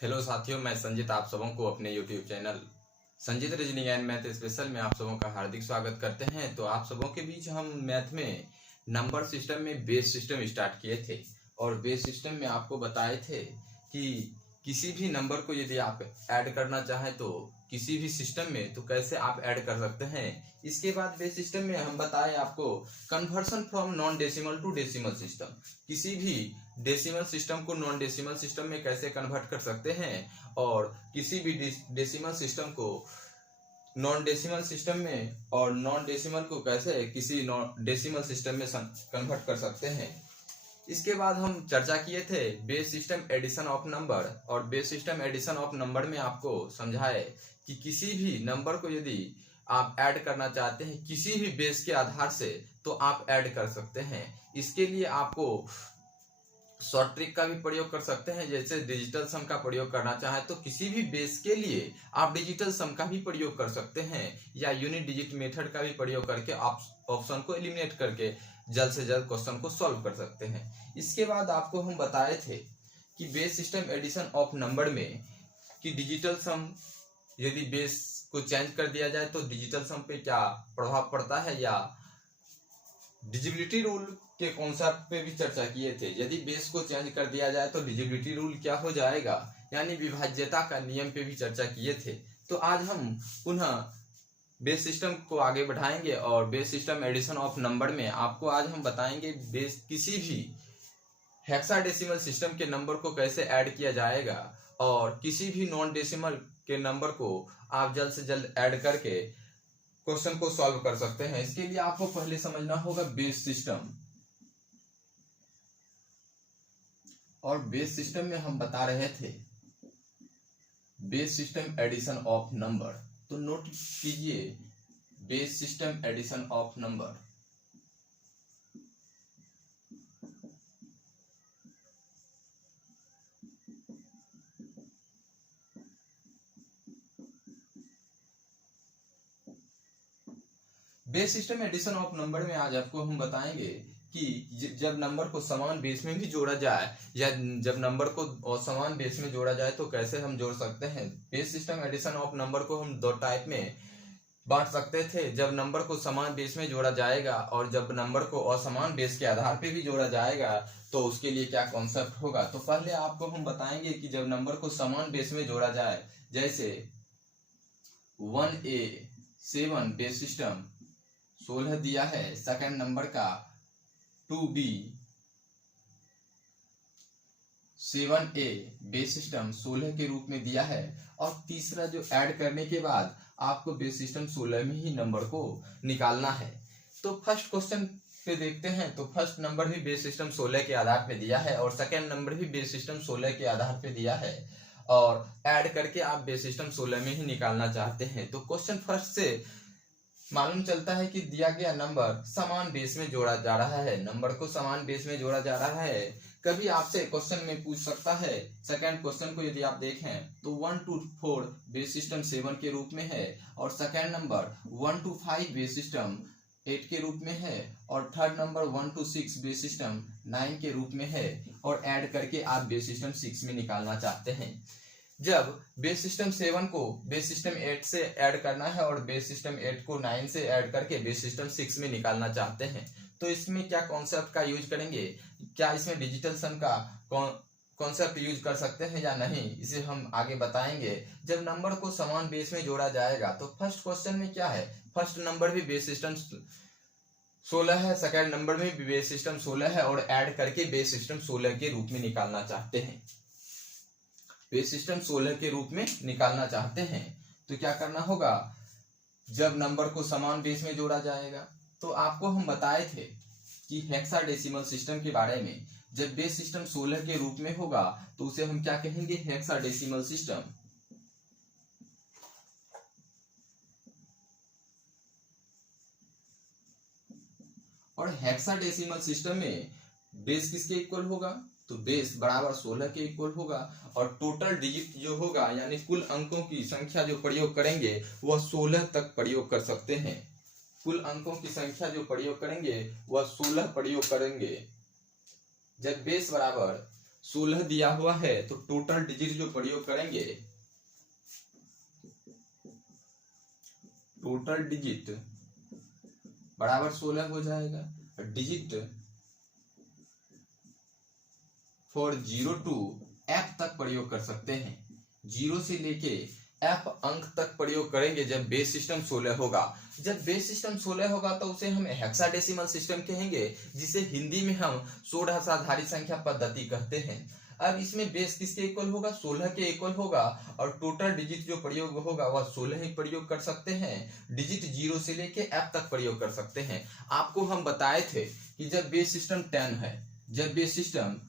Hello साथियों, मैं संजीत आप सबों को अपने YouTube channel Sanjeet reasoning and math special में आप सबों का हार्दिक स्वागत करते हैं। तो आप सबों के बीच हम मैथ में नंबर सिस्टम में बेस सिस्टम स्टार्ट किए थे और बेस सिस्टम में आपको बताए थे कि किसी भी नंबर को यदि आप ऐड करना चाहें तो किसी भी सिस्टम में तो कैसे आप ऐड कर सकते हैं। इसके बाद बेस सिस्टम में हम बताए आपको conversion from non decimal to decimal system, किसी भी डेसिमल सिस्टम को नॉन डेसिमल सिस्टम में कैसे कन्वर्ट कर सकते हैं और किसी भी डेसिमल सिस्टम को नॉन डेसिमल सिस्टम में और नॉन डेसिमल को कैसे किसी नॉन डेसिमल सिस्टम में कन्वर्ट कर सकते हैं। इसके बाद हम चर्चा किए थे base system addition of number और base system addition of number में आपको समझाए कि किसी भी नंबर को यदि आप ऐड करना चाहते हैं किसी भी बेस के आधार से तो आप ऐड कर सकते हैं। इसके लिए आपको शॉर्ट ट्रिक का भी प्रयोग कर सकते हैं, जैसे डिजिटल सम का प्रयोग करना चाहे तो किसी भी बेस के लिए आप डिजिटल सम का भी प्रयोग कर सकते हैं या यूनिट डिजिट मेथड का भी प्रयोग करके आप ऑप्शन को एलिमिनेट करके जल्द से जल्द क्वेश्चन को सॉल्व कर सकते हैं। इसके बाद आपको हम बताए थे कि base system addition of number में कि डिजिटल सम यदि बेस को चेंज कर दिया जाए तो डिजिटल सम पे क्या प्रभाव पड़ता है, या डिजिबिलिटी रूल के कॉन्सेप्ट पे भी चर्चा किए थे। यदि बेस को चेंज कर दिया जाए तो डिजिबिलिटी रूल क्या हो जाएगा, यानी विभाज्यता का नियम पे भी चर्चा किए थे। तो आज हम पुनः बेस सिस्टम को आगे बढ़ाएंगे और base system addition of number में आपको आज हम बताएंगे बेस किसी भी हेक्साडेसिमल सिस्टम के नंबर को कैसे ऐड किया जाएगा और किसी भी नॉन डेसिमल के नंबर को आप जल्द से जल्द ऐड करके क्वेश्चन को सॉल्व कर सकते हैं। इसके लिए आपको पहले समझना होगा बेस सिस्टम, और बेस सिस्टम में हम बता रहे थे base system addition of number. तो नोट कीजिए base system addition of number. Base system addition of number में आज आपको हम बताएंगे कि जब नंबर को समान बेस में भी जोड़ा जाए या जब नंबर को समान बेस में जोड़ा जाए तो कैसे हम जोड़ सकते हैं। Base system addition of number को हम दो टाइप में बांट सकते थे, जब नंबर को समान बेस में जोड़ा जाएगा और जब नंबर को असमान बेस के आधार पे भी जोड़ा जाएगा तो उसके लिए क्या कॉन्सेप्ट होगा। तो पहले आपको हम बताएंगे कि जब नंबर को समान बेस में जोड़ा जाए, जैसे 1A 7 बेस सिस्टम 16 दिया है, सेकंड नंबर का 2B 7A बेस सिस्टम 16 के रूप में दिया है, और तीसरा जो ऐड करने के बाद आपको बेस सिस्टम 16 में ही नंबर को निकालना है। तो फर्स्ट क्वेश्चन पे देखते हैं। तो फर्स्ट नंबर भी बेस सिस्टम 16 के आधार पे दिया है और सेकंड नंबर भी बेस सिस्टम 16 के आधार पे दिया है और ऐड करके आप बेस सिस्टम 16 में ही निकालना चाहते हैं। तो क्वेश्चन फर्स्ट से मालूम चलता है कि दिया गया नंबर समान बेस में जोड़ा जा रहा है, नंबर को समान बेस में जोड़ा जा रहा है। कभी आपसे क्वेश्चन में पूछ सकता है, सेकंड क्वेश्चन को यदि आप देखें तो 1 to 4 बेस सिस्टम 7 के रूप में है और second number 1 to 5 base system 8 के रूप में है और third number 1 to 6 base system 9 के रूप में है, और ऐड करके आप बेस सिस्टम 6 में निकालना चाहते हैं। जब बेस सिस्टम 7 को बेस सिस्टम 8 से ऐड करना है और बेस सिस्टम 8 को 9 से ऐड करके बेस सिस्टम 6 में निकालना चाहते हैं तो इसमें क्या कॉन्सेप्ट का यूज करेंगे, क्या इसमें डिजिटल सम का कॉन्सेप्ट यूज कर सकते हैं या नहीं, इसे हम आगे बताएंगे। जब नंबर को समान बेस में जोड़ा जाएगा तो फर्स्ट क्वेश्चन में क्या है, फर्स्ट नंबर भी बेस सिस्टम 16 है, सेकंड नंबर में भी बेस सिस्टम 16 है और ऐड करके बेस सिस्टम 16 के रूप में निकालना चाहते हैं। बेस सिस्टम 16 के रूप में निकालना चाहते हैं तो क्या करना होगा, जब नंबर को समान बेस में जोड़ा जाएगा तो आपको हम बताए थे कि हेक्साडेसिमल सिस्टम के बारे में। जब बेस सिस्टम 16 के रूप में होगा तो उसे हम क्या कहेंगे, हेक्साडेसिमल सिस्टम। और हेक्साडेसिमल सिस्टम में बेस किसके इक्वल होगा, तो बेस बराबर 16 के इक्वल होगा और टोटल डिजिट जो होगा यानी कुल अंकों की संख्या जो प्रयोग करेंगे वह 16 तक प्रयोग कर सकते हैं। कुल अंकों की संख्या जो प्रयोग करेंगे वह 16 प्रयोग करेंगे। जब बेस बराबर 16 दिया हुआ है तो टोटल डिजिट जो प्रयोग करेंगे, टोटल डिजिट बराबर 16 हो जाएगा। डिजिट फॉर 0 to f तक प्रयोग कर सकते हैं, 0 से लेके f अंक तक प्रयोग करेंगे जब बेस सिस्टम 16 होगा। जब बेस सिस्टम 16 होगा तो उसे हम हेक्साडेसिमल सिस्टम कहेंगे, जिसे हिंदी में हम षोडशाधारी संख्या पद्धति कहते हैं। अब इसमें बेस किसके इक्वल होगा, 16 के इक्वल होगा, और टोटल डिजिट जो प्रयोग होगा वह 16 ही प्रयोग कर सकते हैं। डिजिट 0 से लेके f तक प्रयोग कर सकते हैं। आपको हम बताए थे कि जब बेस सिस्टम 10 है, जब बेस सिस्टम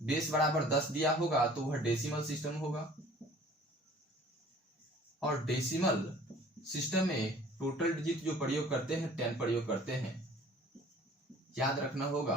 बेस बराबर 10 दिया होगा तो वह डेसिमल सिस्टम होगा, और डेसिमल सिस्टम में टोटल डिजिट जो प्रयोग करते हैं 10 प्रयोग करते हैं। याद रखना होगा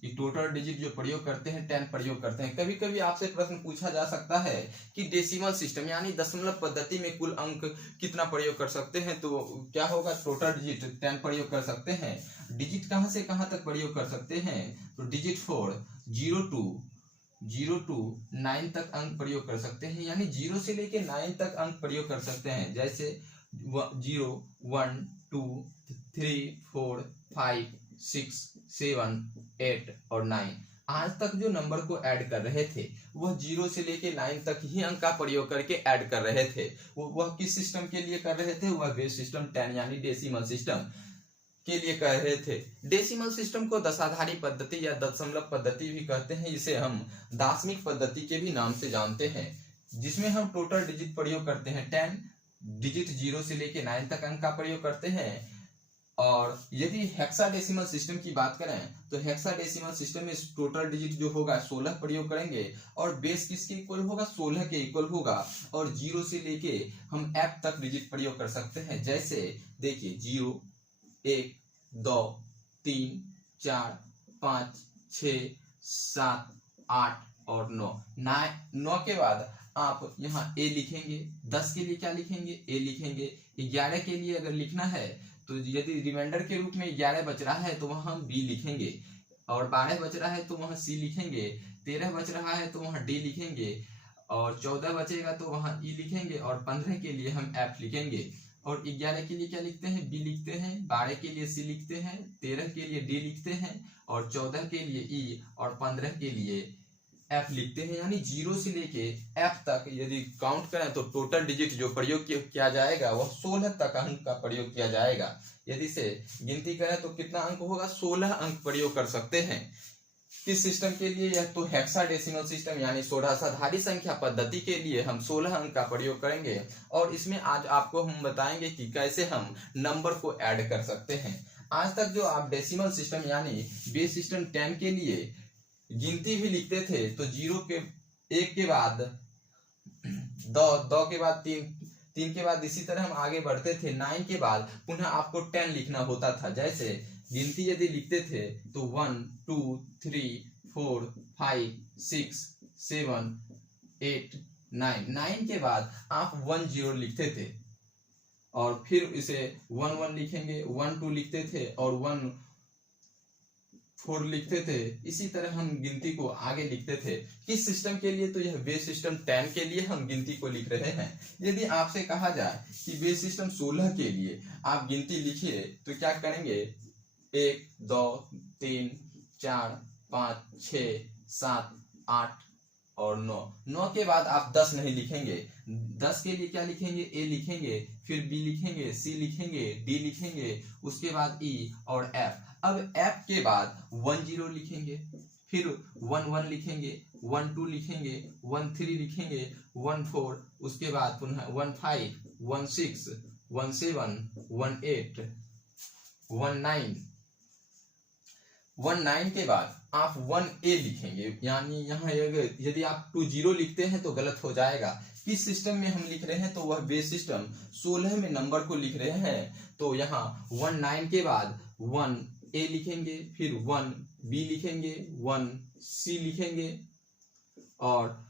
कि टोटल डिजिट जो प्रयोग करते हैं 10 प्रयोग करते हैं। कभी कभी आपसे प्रश्न पूछा जा सकता है कि डेसिमल सिस्टम यानी दशमलव पद्धति में कुल अंक कितना प्रयोग कर सकते हैं, तो क्या होगा, टोटल डिजिट 10 प्रयोग कर सकते हैं। डिजिट कहां से कहां तक प्रयोग कर सकते हैं, तो डिजिट फॉर 0 to 9 तक अंक प्रयोग कर सकते हैं, यानी 0 से लेके 9 तक अंक प्रयोग कर सकते हैं। जैसे 0 1 2 3 4 5 6 7 8 और 9। आज तक जो नंबर को ऐड कर रहे थे वह 0 से लेके 9 तक ही अंक का प्रयोग करके ऐड कर रहे थे। वह किस सिस्टम के लिए कर रहे थे, वह बेस सिस्टम 10 यानी डेसिमल सिस्टम के लिए कह रहे थे। डेसिमल सिस्टम को दशाधारी पद्धति या दशमलव पद्धति भी कहते हैं। इसे हम दाशमिक पद्धति के भी नाम से जानते हैं, जिसमें हम टोटल डिजिट प्रयोग करते हैं 10, डिजिट 0 से लेके 9 तक अंक का प्रयोग करते हैं। और यदि हेक्साडेसिमल सिस्टम की बात करें तो हेक्साडेसिमल सिस्टम में टोटल डिजिट जो होगा 16 प्रयोग करेंगे, और बेस किसके इक्वल होगा, 16 के इक्वल होगा, और 0 से लेके हम f तक डिजिट प्रयोग कर सकते हैं। जैसे देखिए 0 1 2 3 4 5 6 7 8 और 9 के बाद आप यहाँ a लिखेंगे। 10 के लिए क्या लिखेंगे, a लिखेंगे। 11 के लिए अगर लिखना है तो यदि रिमाइंडर के रूप में 11 बच रहा है तो वहां हम b लिखेंगे, और 12 बच रहा है तो वहां c लिखेंगे, 13 बच रहा है तो वहां d लिखेंगे, और 14 बचेगा तो वहां e लिखेंगे, और 15 के लिए हम f लिखेंगे। और 11 के लिए क्या लिखते हैं, b लिखते हैं, 12 के लिए c लिखते हैं, 13 के लिए d लिखते हैं, और 14 के लिए e, और 15 के लिए f लिखते हैं। यानी 0 से लेके f तक यदि काउंट करें तो टोटल डिजिट जो प्रयोग किया जाएगा वह 16 तक अंक का प्रयोग किया जाएगा। यदि से गिनती करें तो कितना अंक होगा, 16 अंक प्रयोग कर सकते हैं। किस सिस्टम के लिए, यह तो हेक्साडेसिमल सिस्टम यानी षोडशाधारी संख्या पद्धति के लिए हम 16 अंक का प्रयोग करेंगे। और इसमें आज आपको हम बताएंगे कि कैसे हम नंबर को ऐड कर सकते हैं। आज तक जो आप डेसिमल सिस्टम यानी बेस सिस्टम 10 के लिए गिनती भी लिखते थे तो 0 के 1 के बाद 2 के बाद 3 के बाद इसी तरह हम आगे बढ़ते थे। 9 के बाद पुनः आपको 10 लिखना होता था। जैसे गिनती यदि लिखते थे तो 1 2 3 4 5 6 7 8 9 के बाद आप 1 0 लिखते थे, और फिर इसे 1 1 लिखेंगे, 1 2 लिखते थे, और 1 4 लिखते थे। इसी तरह हम गिनती को आगे लिखते थे। किस सिस्टम के लिए, तो यह बेस सिस्टम 10 के लिए हम गिनती को लिख रहे हैं। यदि आपसे कहा जाए कि बेस सिस्टम 16 के लिए आप गिनती लिखिए तो क्या करेंगे, 1 2 3 4 5 6 7 8 और 9 के बाद आप 10 नहीं लिखेंगे। 10 के लिए क्या लिखेंगे, a लिखेंगे, फिर b लिखेंगे, c लिखेंगे, d लिखेंगे, उसके बाद e और f। अब f के बाद 1 0 लिखेंगे, फिर 1 1 लिखेंगे, 1 2 लिखेंगे, 1 3 लिखेंगे, 1 4, उसके बाद पुनः 1 5 1 6 1 7 1 8 1 9 के बाद आप 1a लिखेंगे। यानी यहाँ यदि आप 2 0 लिखते हैं तो गलत हो जाएगा। किस सिस्टम में हम लिख रहे हैं, तो वह बेस सिस्टम 16 में नंबर को लिख रहे हैं। तो यहाँ 1 9 के बाद 1a लिखेंगे, फिर 1b लिखेंगे, 1c लिखेंगे, और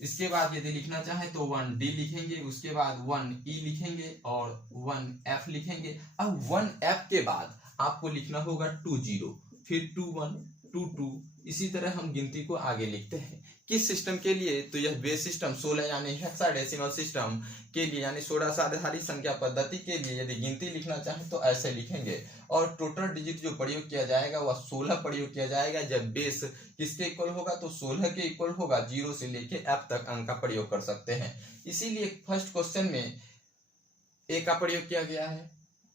इसके बाद यदि लिखना चाहे तो 1d लिखेंगे, उसके बाद 1e लिखेंगे और 1f लिखेंगे। अब 1f के बाद आपको लिखना होगा 2 0, फिर 2 1, 2 2, इसी तरह हम गिनती को आगे लिखते हैं। किस सिस्टम के लिए? तो यह बेस सिस्टम 16 यानी हेक्साडेसिमल सिस्टम के लिए यानी 16 आधारी संख्या पद्धति के लिए यदि गिनती लिखना चाहें तो ऐसे लिखेंगे। और टोटल डिजिट जो प्रयोग किया जाएगा वह 16 प्रयोग किया जाएगा। जब बेस किसके इक्वल होगा? तो 16 के इक्वल होगा। 0 से लेके f तक अंक का प्रयोग कर सकते हैं। इसीलिए फर्स्ट क्वेश्चन में a का प्रयोग किया गया है,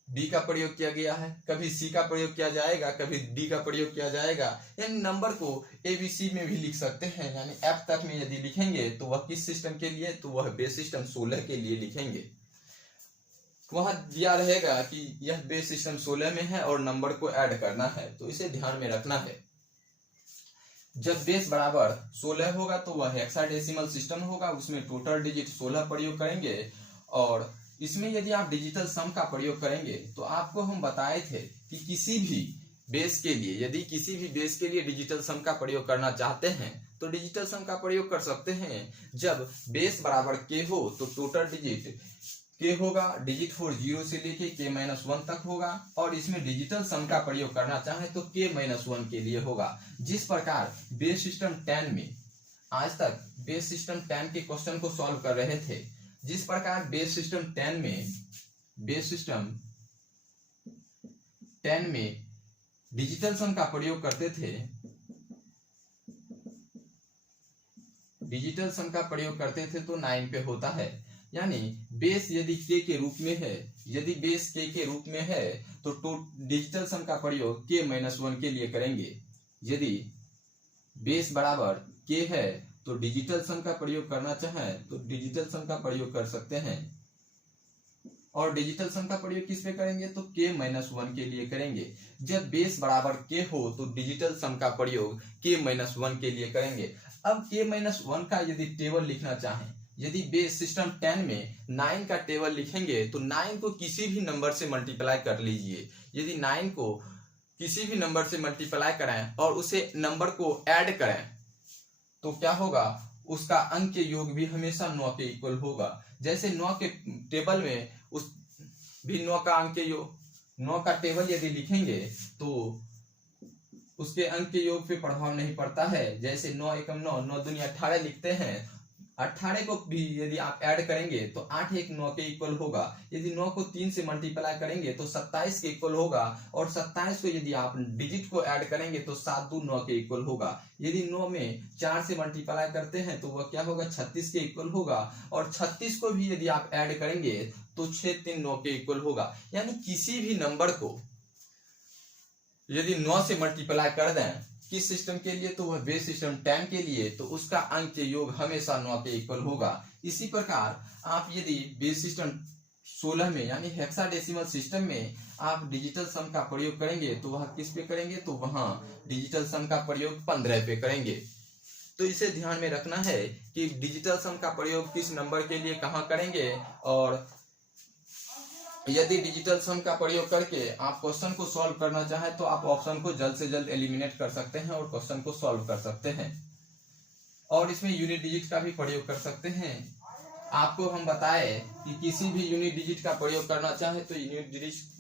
बी का प्रयोग किया गया है, कभी सी का प्रयोग किया जाएगा, कभी डी का प्रयोग किया जाएगा। यानी नंबर को एबीसी में भी लिख सकते हैं। यानी एफ तक में यदि लिखेंगे तो वह किस सिस्टम के लिए? तो वह बेस सिस्टम 16 के लिए लिखेंगे। वहां दिया रहेगा कि यह बेस सिस्टम 16 में है और नंबर को ऐड करना है, तो इसे ध्यान में रखना है। जब बेस बराबर 16 होगा तो वह हेक्साडेसिमल सिस्टम होगा, उसमें टोटल डिजिट 16 प्रयोग करेंगे। और इसमें यदि आप डिजिटल सम का प्रयोग करेंगे तो आपको हम बताए थे कि किसी भी बेस के लिए, यदि किसी भी बेस के लिए डिजिटल सम का प्रयोग करना चाहते हैं तो डिजिटल सम का प्रयोग कर सकते हैं। जब बेस बराबर के हो तो टोटल डिजिट के होगा, डिजिट 4 0 से लेके k-1 तक होगा। और इसमें डिजिटल सम का प्रयोग करना चाहे तो k-1 के लिए होगा। जिस प्रकार बेस सिस्टम 10 में, आज तक बेस सिस्टम 10 के क्वेश्चन को सॉल्व कर रहे थे, जिस प्रकार बेस सिस्टम 10 में डिजिटल सम का प्रयोग करते थे, डिजिटल सम का प्रयोग करते थे तो 9 पे होता है। यानी बेस यदि k के रूप में है, यदि बेस k के रूप में है तो डिजिटल सम का प्रयोग k-1 के लिए करेंगे। यदि बेस बराबर k है तो डिजिटल सम का प्रयोग करना चाहें तो डिजिटल सम का प्रयोग कर सकते हैं। और डिजिटल सम का प्रयोग किस पे करेंगे? तो k-1 के लिए करेंगे। जब बेस बराबर k हो तो डिजिटल सम का प्रयोग k-1 के लिए करेंगे। अब k-1 का यदि टेबल लिखना चाहें, यदि बेस सिस्टम 10 में 9 का टेबल लिखेंगे तो 9 को किसी भी नंबर से मल्टीप्लाई कर लीजिए। यदि 9 को किसी भी नंबर से मल्टीप्लाई करें और उसे नंबर को ऐड करें तो क्या होगा? उसका अंक के योग भी हमेशा 9 के इक्वल होगा। जैसे 9 के टेबल में उस भी 9 का अंक के योग, 9 का टेबल यदि लिखेंगे तो उसके अंक के योग पे प्रभाव नहीं पड़ता है। जैसे 9 एकम 9, 9 दूनी 18 लिखते हैं। 18 को भी यदि आप ऐड करेंगे तो 8 1 9 के इक्वल होगा। यदि 9 को 3 से मल्टीप्लाई करेंगे तो 27 के इक्वल होगा। और 27 को यदि आप डिजिट को ऐड करेंगे तो 7 2 9 के इक्वल होगा। यदि 9 में 4 से मल्टीप्लाई करते हैं तो वह क्या होगा? 36 के इक्वल होगा। और 36 को भी यदि आप ऐड करेंगे तो 6 3 9 के इक्वल होगा। यानी किसी भी नंबर को यदि 9 से मल्टीप्लाई कर दें किस सिस्टम के लिए? तो वह बेस सिस्टम 10 के लिए, तो उसका अंक के योग हमेशा 9 के इक्वल होगा। इसी प्रकार आप यदि बेस सिस्टम 16 में यानी हेक्साडेसिमल सिस्टम में आप डिजिटल सम का प्रयोग करेंगे तो वह किस पे करेंगे? तो वहां डिजिटल सम का प्रयोग 15 पे करेंगे। तो इसे ध्यान में रखना है कि डिजिटल सम का प्रयोग किस नंबर के लिए कहाँ करेंगे। और यदि डिजिटल सम का प्रयोग करके आप क्वेश्चन को सॉल्व करना चाहें तो आप ऑप्शन को जल्द से जल्द एलिमिनेट कर सकते हैं और क्वेश्चन को सॉल्व कर सकते हैं। और इसमें यूनिट डिजिट का भी प्रयोग कर सकते हैं। आपको हम बताए कि किसी भी यूनिट डिजिट का प्रयोग करना चाहे तो यूनिट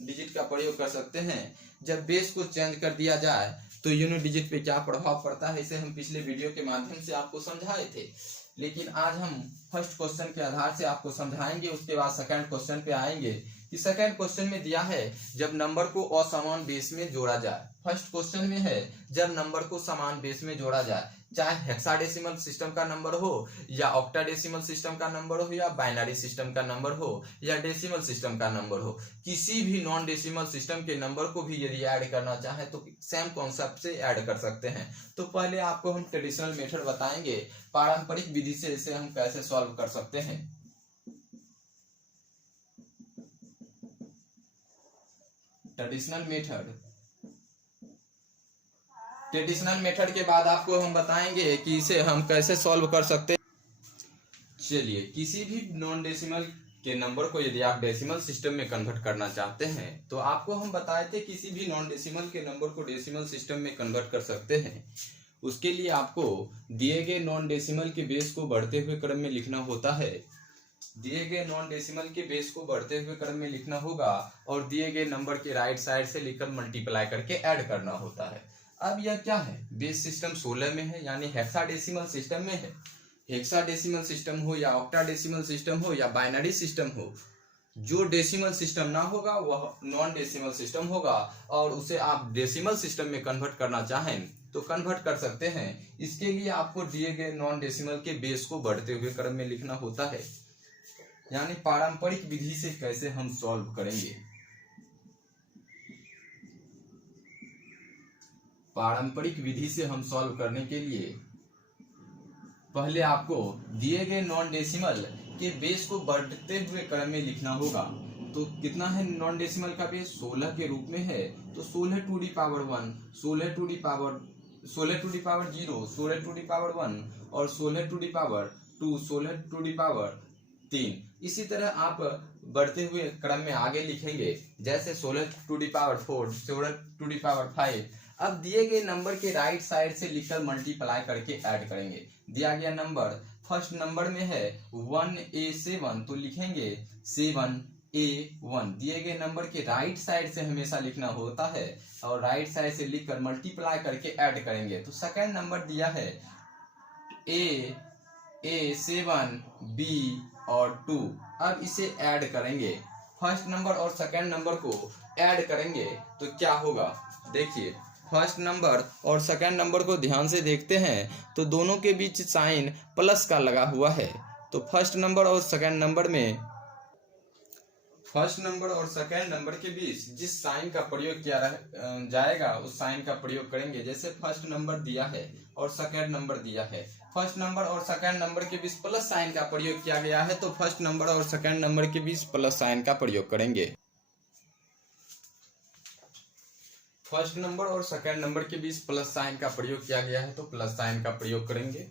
डिजिट का प्रयोग कर सकते हैं। जब बेस को चेंज कर दिया जाए तो यूनिट डिजिट पे क्या प्रभाव पड़ता है, इसे हम पिछले वीडियो के माध्यम से आपको समझाए थे। लेकिन आज हम फर्स्ट क्वेश्चन के आधार से आपको समझाएंगे, उसके बाद सेकंड क्वेश्चन पे आएंगे कि सेकंड क्वेश्चन में दिया है जब नंबर को असमान बेस में जोड़ा जाए। फर्स्ट क्वेश्चन में है जब नंबर को समान बेस में जोड़ा जाए, चाहे हेक्साडेसिमल सिस्टम का नंबर हो या ऑक्टाडेसिमल सिस्टम का नंबर हो या बाइनरी सिस्टम का नंबर हो या डेसिमल सिस्टम का नंबर हो, किसी भी नॉन डेसिमल सिस्टम के नंबर को भी यदि ऐड करना चाहे तो सेम कॉन्सेप्ट से ऐड कर सकते हैं। तो पहले आपको हम ट्रेडिशनल मेथड बताएंगे, पारंपरिक विधि से इसे हम कैसे सॉल्व कर सकते हैं। ट्रेडिशनल मेथड के बाद आपको हम बताएंगे कि इसे हम कैसे सॉल्व कर सकते हैं। चलिए, किसी भी नॉन डेसिमल के नंबर को यदि आप डेसिमल सिस्टम में कन्वर्ट करना चाहते हैं तो आपको हम बताए थे किसी भी नॉन डेसिमल के नंबर को डेसिमल सिस्टम में कन्वर्ट कर सकते हैं। उसके लिए आपको दिए गए नॉन डेसिमल के बेस को बढ़ते हुए क्रम में लिखना होता है। दिए गए नॉन डेसिमल के बेस को बढ़ते हुए क्रम में लिखना होगा और दिए गए नंबर के राइट साइड से लिखकर मल्टीप्लाई करके ऐड करना होता है। अब यह क्या है, बेस सिस्टम 16 में है, यानी हेक्साडेसिमल सिस्टम में है। हेक्साडेसिमल सिस्टम हो या ऑक्टाडेसिमल सिस्टम हो या बाइनरी सिस्टम हो, जो डेसिमल सिस्टम ना होगा वह नॉन डेसिमल सिस्टम होगा, और उसे आप डेसिमल सिस्टम में कन्वर्ट करना चाहें तो कन्वर्ट कर सकते हैं। इसके लिए आपको दिए गए नॉन डेसिमल के बेस को बढ़ते हुए क्रम में लिखना होता है। यानी पारंपरिक विधि से कैसे हम सॉल्व करेंगे। पारंपरिक विधि से हम सॉल्व करने के लिए पहले आपको दिए गए नॉन डेसिमल के बेस को बढ़ते हुए क्रम में लिखना होगा। तो कितना है नॉन डेसिमल का बेस, 16 के रूप में है, तो 16 to the power 1, 16 to the power 0, 16 to the power 1 और 16 to the power 2, 16 to the power 3। इसी तरह आप बढ़ते हुए क्रम में आगे लिखेंगे, जैसे 16 to the power 4, 16 to the power 5। अब दिए गए नंबर के राइट साइड से लिखकर मल्टीप्लाई करके ऐड करेंगे। दिया गया नंबर फर्स्ट नंबर में है 1A7, तो लिखेंगे 7A1। दिए गए नंबर के राइट साइड से हमेशा लिखना होता है, और राइट साइड से लिखकर मल्टीप्लाई करके ऐड करेंगे। तो सेकंड नंबर दिया है A7, B और 2। अब इसे ऐड करेंगे, फर्स्ट नंबर और सेकंड नंबर को ऐड करेंगे तो क्या होगा, देखिए फर्स्ट नंबर और सेकंड नंबर को ध्यान से देखते हैं तो दोनों के बीच साइन प्लस का लगा हुआ है। तो फर्स्ट नंबर और सेकंड नंबर के बीच जिस साइन का प्रयोग किया जाएगा उस साइन का प्रयोग करेंगे। जैसे फर्स्ट नंबर दिया है और सेकंड नंबर दिया है, फर्स्ट नंबर और सेकंड नंबर के बीच प्लस साइन का प्रयोग किया गया है, तो फर्स्ट नंबर और सेकंड नंबर के बीच प्लस साइन का प्रयोग करेंगे। फर्स्ट नंबर और सेकंड नंबर के बीच प्लस साइन का प्रयोग किया गया है, तो प्लस साइन का प्रयोग करेंगे।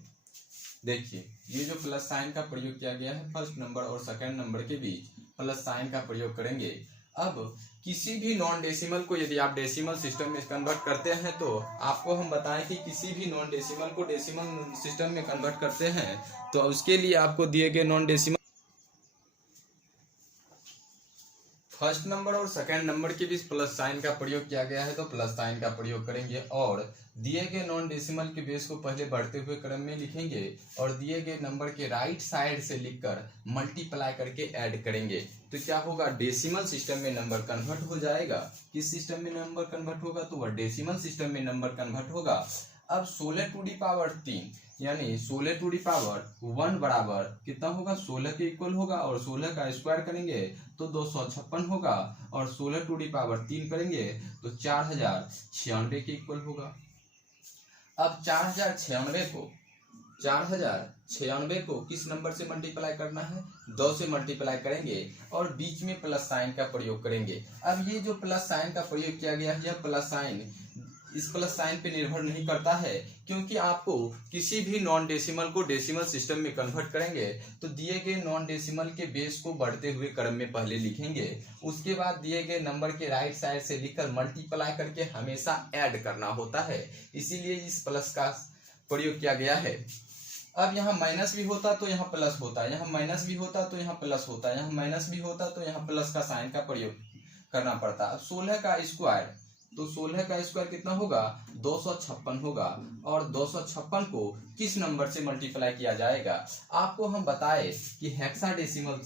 देखिए ये जो प्लस साइन का प्रयोग किया गया है, फर्स्ट नंबर और सेकंड नंबर के बीच प्लस साइन का प्रयोग करेंगे। अब किसी भी नॉन डेसिमल को यदि आप डेसिमल सिस्टम में कन्वर्ट करते हैं, तो आपको हम बताएं कि किसी भी नॉन डेसिमल को डेसिमल सिस्टम में कन्वर्ट करते हैं तो उसके लिए आपको दिए गए नॉन डेसिमल फर्स्ट नंबर और सेकंड नंबर के बीच प्लस साइन का प्रयोग किया गया है, तो प्लस साइन का प्रयोग करेंगे, और दिए गए नॉन डेसिमल के बेस को पहले बढ़ते हुए क्रम में लिखेंगे और दिए गए नंबर के राइट साइड से लिखकर मल्टीप्लाई करके ऐड करेंगे। तो क्या होगा, डेसिमल सिस्टम में नंबर कन्वर्ट हो जाएगा। किस सिस्टम में नंबर कन्वर्ट होगा, तो वह डेसिमल सिस्टम में नंबर कन्वर्ट होगा। अब 16 टू दी पावर 3 यानी 16 टू दी पावर 1 बराबर कितना होगा, 16 के इक्वल होगा, और 16 का स्क्वायर करेंगे तो 256 होगा, और 16 टू दी पावर 3 करेंगे तो 4096 के इक्वल होगा। अब 4096 को किस नंबर से मल्टीप्लाई करना है, 2 से मल्टीप्लाई करेंगे और बीच में प्लस साइन का प्रयोग करेंगे। अब ये जो प्लस साइन का प्रयोग किया गया है, यह प्लस साइन इस प्लस साइन पे निर्भर नहीं करता है, क्योंकि आपको किसी भी नॉन डेसिमल को डेसिमल सिस्टम में कन्वर्ट करेंगे तो दिए गए नॉन डेसिमल के बेस को बढ़ते हुए क्रम में पहले लिखेंगे, उसके बाद दिए गए नंबर के राइट साइड से लिखकर मल्टीप्लाई करके हमेशा ऐड करना होता है, इसीलिए इस प्लस का प्रयोग किया गया है। अब यहाँ माइनस भी होता तो यहाँ प्लस होता, यहाँ माइनस भी होता तो यहाँ प्लस होता, यहाँ माइनस भी होता तो यहाँ प्लस का साइन का प्रयोग करना पड़ता। अब 16 का स्क्वायर, तो 16 का स्क्वायर कितना होगा, 256 होगा, और 256 को किस नंबर से मल्टीप्लाई किया जाएगा। आपको हम बताए कि हेक्साडेसिमल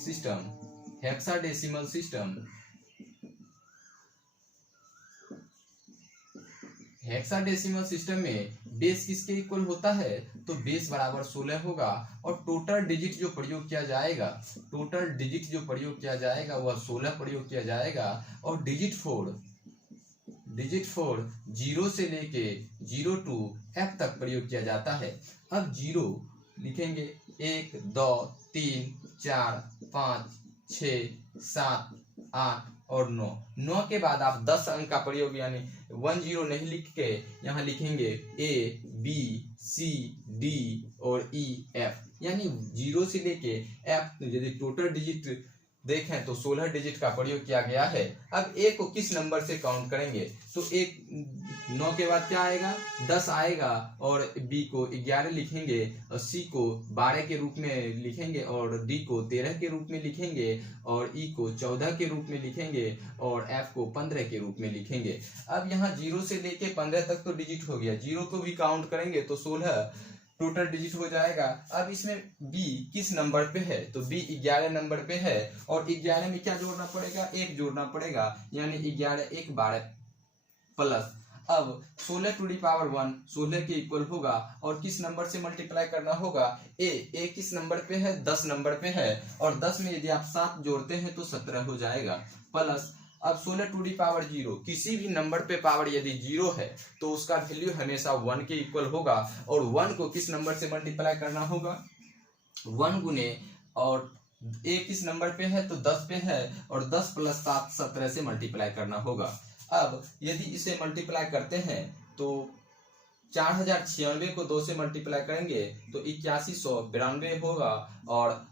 सिस्टम में बेस किसके इक्वल होता है, तो बेस बराबर 16 होगा, और टोटल डिजिट जो प्रयोग किया जाएगा वह 16 प्रयोग किया जाएगा, और डिजिट 4 0 से लेके 0 to F तक प्रयोग किया जाता है। अब 0 लिखेंगे 1 2 3 4 5 6 7 8 और 9 के बाद आप 10 अंक का प्रयोग यानी 10 नहीं लिख के यहाँ लिखेंगे A B C D और E F, यानी 0 से लेके F यदि टोटल डिजिट देखें तो 16 डिजिट का प्रयोग किया गया है। अब ए को किस नंबर से काउंट करेंगे, तो एक 9 के बाद क्या आएगा, 10 आएगा, और बी को 11 लिखेंगे, और सी को 12 के रूप में लिखेंगे, और डी को 13 के रूप में लिखेंगे, और ई को 14 के रूप में लिखेंगे, और एफ को 15 के रूप में लिखेंगे। अब यहाँ 0 से लेके 15 तक तो डिजिट हो गया, 0 को भी काउंट करेंगे तो 16 टोटल डिजिट हो जाएगा। अब इसमें बी किस नंबर पे है, तो बी 11 नंबर पे है, और 11 में क्या जोड़ना पड़ेगा, 1 जोड़ना पड़ेगा, यानी 11 1 12 प्लस अब 16 टू दी पावर 1 16 के इक्वल होगा, और किस नंबर से मल्टीप्लाई करना होगा, ए किस नंबर पे है, 10 नंबर पे है, और 10 में यदि आप 7 जोड़ते हैं तो 17 हो जाएगा, प्लस अब 16 टू दी पावर 0, किसी भी नंबर पे पावर यदि 0 है तो उसका वैल्यू हमेशा 1 के इक्वल होगा, और 1 को किस नंबर से मल्टीप्लाई करना होगा, 1 गुने, और ए किस नंबर पे है तो 10 पे है, और 10 प्लस 7 17 से मल्टीप्लाई करना होगा। अब यदि इसे मल्टीप्लाई करते हैं तो 4096 को 2 से मल्टीप्लाई करेंगे तो 8192 होगा, और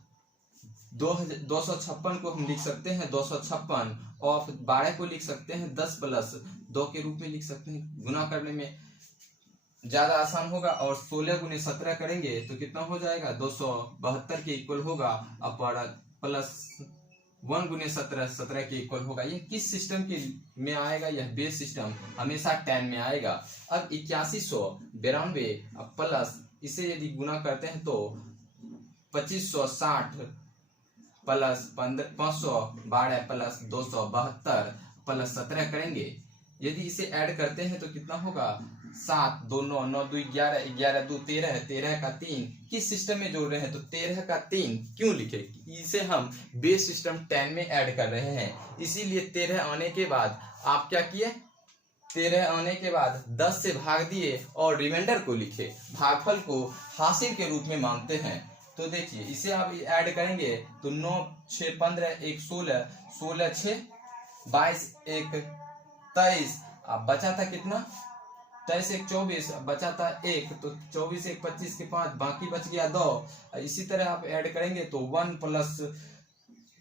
256 को हम लिख सकते हैं 256 ऑफ 12 को लिख सकते हैं 10 प्लस 2 के रूप में लिख सकते हैं, गुना करने में ज्यादा आसान होगा, और 16 गुने 17 करेंगे तो कितना हो जाएगा, 272 के इक्वल होगा, और प्लस 1 गुने 17 17 के इक्वल होगा। यह किस सिस्टम के में आएगा, यह बेस सिस्टम हमेशा 10 में आएगा। अब 8192 प्लस इसे यदि गुना करते हैं तो 2560 प्लस 512 प्लस 272 प्लस 17 करेंगे, यदि इसे ऐड करते हैं तो कितना होगा, 7 2 9 9 2 11 11 2 13 13 का 3, किस सिस्टम में जोड़ रहे हैं तो 13 का 3 क्यों लिखे, इसे हम बेस सिस्टम 10 में ऐड कर रहे हैं, इसीलिए 13 आने के बाद आप क्या किए, 13 आने के बाद 10 से भाग दिए और रिमाइंडर को लिखे, भागफल को हासिल के रूप में मानते हैं। तो देखिए इसे आप ऐड करेंगे तो 9 6 15 1 16 16 6 22 1 23, अब बचा था कितना, 23 1 24, बचा था 1, तो 24 1 25 के 5, बाकी बच गया 2। इसी तरह आप ऐड करेंगे तो 1 प्लस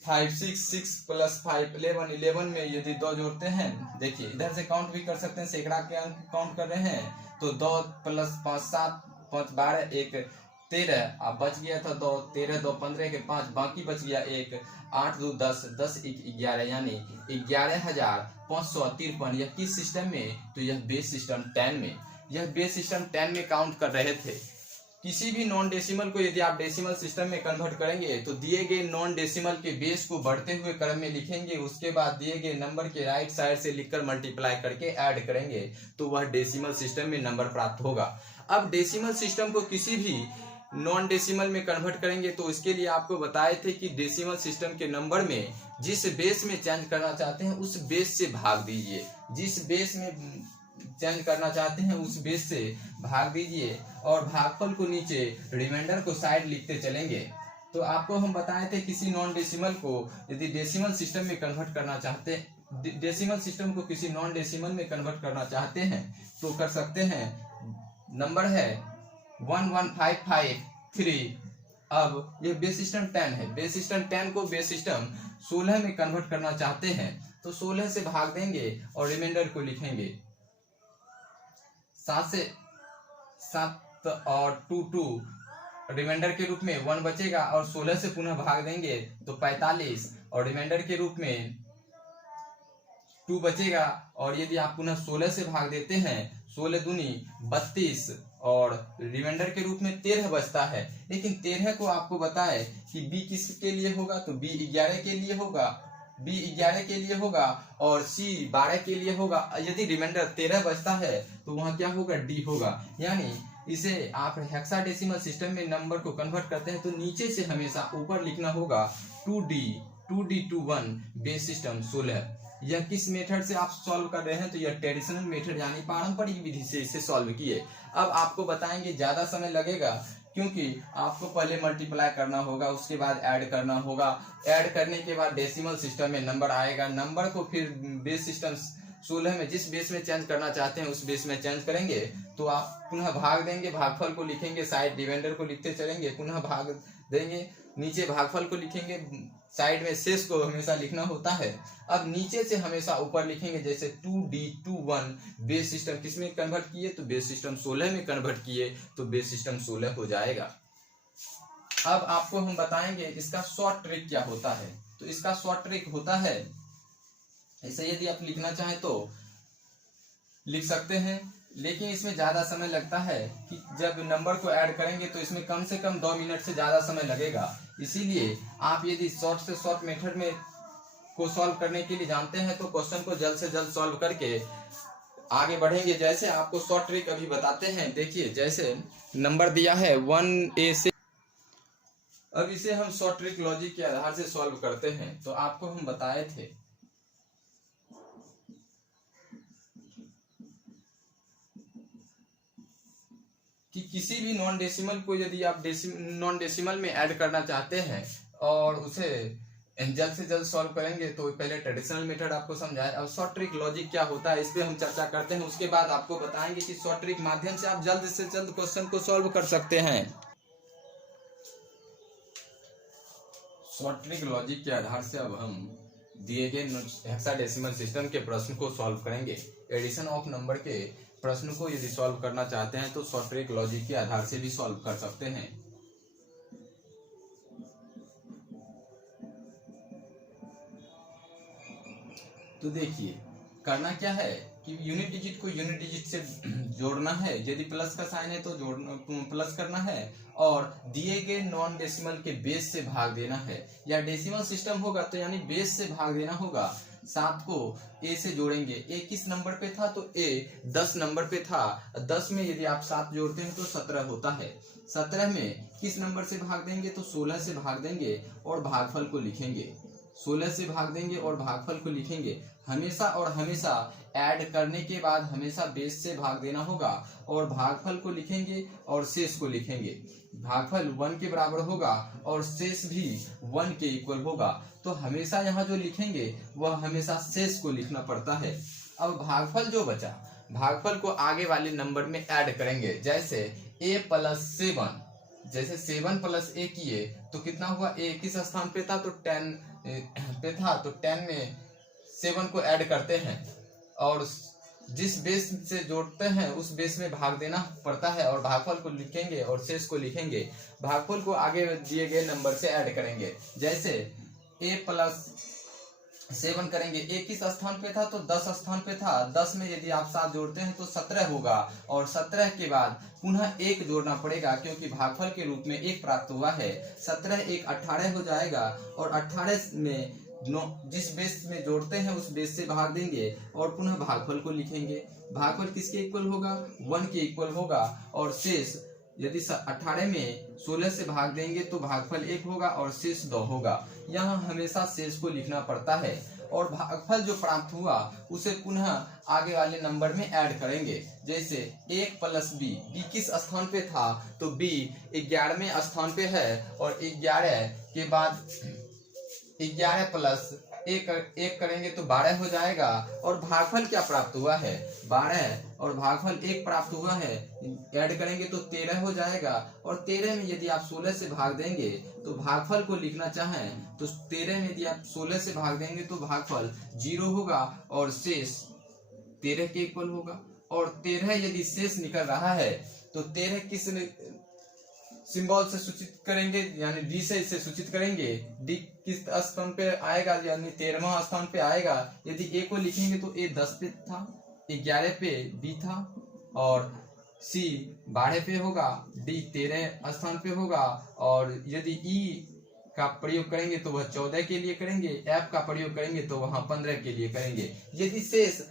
5 6 6 प्लस 5 11 11 में यदि 2 जोड़ते हैं, देखिए इधर से काउंट भी कर सकते हैं, सैकड़ा के अंक काउंट कर रहे हैं तो 2 प्लस 5 7 5 12 1 13, अब बच गया था 2 13 2 15 के 5, बाकी बच गया 1 8 2 10 10 1 11, यानी 11553। यह किस सिस्टम में, तो यह बेस सिस्टम 10 में, यह बेस सिस्टम 10 में काउंट कर रहे थे। किसी भी नॉन डेसिमल को यदि आप डेसिमल सिस्टम में कन्वर्ट करेंगे तो दिए गए नॉन डेसिमल के बेस को बढ़ते हुए क्रम में लिखेंगे, उसके बाद दिए गए नंबर के राइट साइड से लिखकर मल्टीप्लाई करके ऐड करेंगे तो वह डेसिमल सिस्टम में नंबर प्राप्त होगा। अब डेसिमल सिस्टम को किसी भी नॉन डेसिमल में कन्वर्ट करेंगे तो इसके लिए आपको बताए थे कि डेसिमल सिस्टम के नंबर में जिस बेस में चेंज करना चाहते हैं उस बेस से भाग दीजिए, जिस बेस में चेंज करना चाहते हैं उस बेस से भाग दीजिए, और भागफल को नीचे रिमाइंडर को साइड लिखते चलेंगे। तो आपको हम बताए थे किसी नॉन डेसिमल को यदि डेसिमल सिस्टम में कन्वर्ट करना चाहते हैं, डेसिमल सिस्टम को किसी नॉन डेसिमल में कन्वर्ट करना चाहते हैं तो कर सकते हैं। नंबर है 11553। अब ये बेस सिस्टम 10 है, बेस सिस्टम 10 को बेस सिस्टम 16 में कन्वर्ट करना चाहते हैं तो 16 से भाग देंगे और रिमाइंडर को लिखेंगे, 7 से 7 और 2 2 रिमाइंडर के रूप में 1 बचेगा, और 16 से पुनः भाग देंगे तो 45 और रिमाइंडर के रूप में 2 बचेगा, और यदि आप पुनः 16 से भाग देते हैं 16 दूनी 32 और रिमाइंडर के रूप में 13 बचता है। लेकिन 13 को आपको बताए कि बी किसके लिए होगा, तो बी 11 के लिए होगा, बी 11 के लिए होगा और सी 12 के लिए होगा। यदि रिमाइंडर 13 बचता है तो वहां क्या होगा, डी होगा। यानी इसे आप हेक्साडेसिमल सिस्टम में नंबर को कन्वर्ट करते हैं तो नीचे से हमेशा ऊपर लिखना होगा 2D21 बेस सिस्टम 16। यह किस मेथड से आप सॉल्व कर रहे हैं, तो यह ट्रेडिशनल मेथड यानी पारंपरिक विधि से इसे सॉल्व किए। अब आपको बताएंगे ज्यादा समय लगेगा क्योंकि आपको पहले मल्टीप्लाई करना होगा, उसके बाद ऐड करना होगा, ऐड करने के बाद डेसिमल सिस्टम में नंबर आएगा, नंबर को फिर बेस सिस्टम 16 में जिस बेस में चेंज करना चाहते हैं उस बेस में चेंज करेंगे। तो आप पुनः भाग देंगे, भागफल को लिखेंगे, साइड डिवाइडर को लिखते चलेंगे, पुनः भाग देंगे, नीचे भागफल को लिखेंगे, साइड में शेष को हमेशा लिखना होता है। अब नीचे से हमेशा ऊपर लिखेंगे, जैसे 2D21 बेस सिस्टम किस में कन्वर्ट किए, तो बेस सिस्टम 16 में कन्वर्ट किए, तो बेस सिस्टम 16 हो जाएगा। अब आपको हम बताएंगे इसका शॉर्ट ट्रिक क्या होता है। तो इसका शॉर्ट ट्रिक होता है, इसे यदि आप लिखना चाहें तो लिख सकते हैं, लेकिन इसमें ज्यादा समय लगता है कि जब नंबर को ऐड करेंगे तो इसमें कम से कम 2 मिनट से ज्यादा समय लगेगा। इसीलिए आप यदि शॉर्ट से शॉर्ट मेथड में को सॉल्व करने के लिए जानते हैं तो क्वेश्चन को जल्द से जल्द सॉल्व करके आगे बढ़ेंगे। जैसे आपको शॉर्ट ट्रिक अभी बताते हैं, देखिए जैसे नंबर दिया है 1A से, अब इसे हम शॉर्ट ट्रिक लॉजिक के आधार से सॉल्व करते हैं। तो आपको हम बताए थे कि किसी भी नॉन डेसिमल को यदि आप नॉन डेसिमल में ऐड करना चाहते हैं और उसे जल्द से जल्द सॉल्व करेंगे, तो पहले ट्रेडिशनल मेथड आपको समझाए। अब शॉर्ट ट्रिक लॉजिक क्या होता है इस पे हम चर्चा करते हैं, उसके बाद आपको बताएंगे कि शॉर्ट ट्रिक माध्यम से आप जल्द से जल्द क्वेश्चन को सॉल्व कर सकते हैं। शॉर्ट ट्रिक लॉजिक के आधार से अब हम दिए गए हेक्साडेसिमल सिस्टम के प्रश्न को सॉल्व करेंगे। एडिशन ऑफ नंबर के प्रश्न को यदि सॉल्व करना चाहते हैं तो शॉर्ट ट्रिक लॉजिक के आधार से भी सॉल्व कर सकते हैं। तो देखिए करना क्या है कि यूनिट डिजिट को यूनिट डिजिट से जोड़ना है, यदि प्लस का साइन है तो जोड़ना प्लस करना है, और दिए गए नॉन डेसिमल के बेस से भाग देना है, या डेसिमल सिस्टम होगा तो यानी बेस से भाग देना होगा। 7 को a से जोड़ेंगे, a किस नंबर पे था, तो a 10 नंबर पे था। 10 में यदि आप 7 जोड़ते हैं तो 17 होता है। 17 में किस नंबर से भाग देंगे, तो 16 से भाग देंगे और भागफल को लिखेंगे। 16 से भाग देंगे और भागफल को लिखेंगे। हमेशा और हमेशा ऐड करने के बाद हमेशा बेस से भाग देना होगा और भागफल को लिखेंगे और शेष को लिखेंगे। भागफल 1 के बराबर होगा और शेष भी 1 के इक्वल होगा, तो हमेशा यहाँ जो लिखेंगे वह हमेशा शेष को लिखना पड़ता है। अब भागफल जो बचा, भागफल को आगे वाले नंबर में ऐड करेंगे। जैसे a + 7, जैसे 7 + a किए तो कितना हुआ, a किस स्थान पे था, तो 10 पे था, तो 10 में 7 को ऐड करते हैं और जिस बेस से जोड़ते हैं उस बेस में भाग देना पड़ता है और भागफल को लिखेंगे और शेष को लिखेंगे। भागफल को आगे दिए गए नंबर से ऐड करेंगे। जैसे a + 7 करेंगे, a किस स्थान पे था, तो 10 स्थान पे था। 10 में यदि आप 7 जोड़ते हैं तो 17 होगा और 17 के बाद पुनः 1 जोड़ना पड़ेगा क्योंकि भागफल के रूप में 1 प्राप्त हुआ है। 17 1 18 हो जाएगा और 18 में जिस बेस में जोड़ते हैं उस बेस से भाग देंगे और पुनः भागफल को लिखेंगे। भागफल किसके इक्वल होगा, 1 के इक्वल होगा और शेष यदि 18 में 16 से भाग देंगे तो भागफल 1 होगा और शेष 2 होगा। यहाँ हमेशा शेष को लिखना पड़ता है और भागफल जो प्राप्त हुआ उसे पुनः आगे वाले नंबर में ऐड करेंगे। जैसे 1 + b, b किस स्थान पे था, तो b 11वें स्थान पे है और 11 के बाद 11 + 1 करेंगे तो 12 हो जाएगा और भागफल क्या प्राप्त हुआ है, 12 और भागफल 1 प्राप्त हुआ है, ऐड करेंगे तो 13 हो जाएगा और 13 में यदि आप 16 से भाग देंगे तो भागफल को लिखना चाहें तो 13 में यदि आप 16 से भाग देंगे तो भागफल 0 होगा और शेष 13 के इक्वल होगा। और 13 यदि शेष निकल रहा है तो 13 किस सिंबल से सूचित करेंगे, यानी डी से इसे सूचित करेंगे। डी किस स्थान पे आएगा, यानी 13वां स्थान पे आएगा। यदि ए को लिखेंगे तो ए 10 पे था, 11 पे बी था और सी 12 पे होगा, डी 13 स्थान पे होगा और यदि ई का प्रयोग करेंगे तो वह 14 के लिए करेंगे, एफ का प्रयोग करेंगे तो वहां 15 के लिए करेंगे। यदि शेष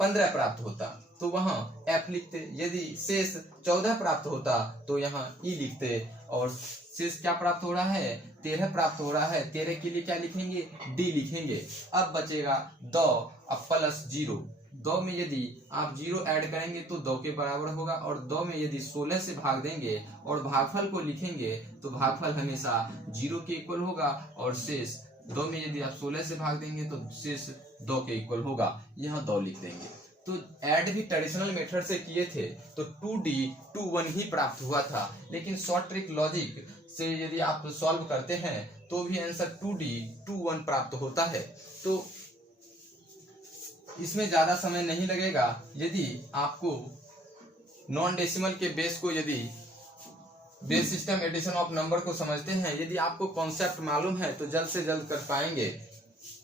15 प्राप्त होता तो वहां एफ लिखते, यदि शेष 14 प्राप्त होता तो यहाँ ई लिखते और शेष क्या प्राप्त हो रहा है, 13 प्राप्त हो रहा है। 13 के लिए क्या लिखेंगे, डी लिखेंगे। अब बचेगा 2 अब +0। 2 में यदि आप 0 ऐड करेंगे तो 2 के बराबर होगा और 2 में यदि 16 से भाग देंगे और भागफल को लिखेंगे तो भागफल हमेशा 0 के इक्वल होगा और शेष 2 में यदि आप 16 से भाग देंगे तो शेष 2 के इक्वल होगा, यहाँ 2 लिख देंगे। तो ऐड भी ट्रेडिशनल मेथड से किए थे तो 2D 21 ही प्राप्त हुआ था, लेकिन शॉर्ट ट्रिक लॉजिक से यदि आप सॉल्व करते हैं तो भी आंसर 2D 21 प्राप्त होता है। तो इसमें ज्यादा समय नहीं लगेगा। यदि आपको नॉन डेसिमल के बेस को, यदि base system addition of number को समझते हैं, यदि आपको कॉन्सेप्ट मालूम है तो जल्द से जल्द कर पाएंगे।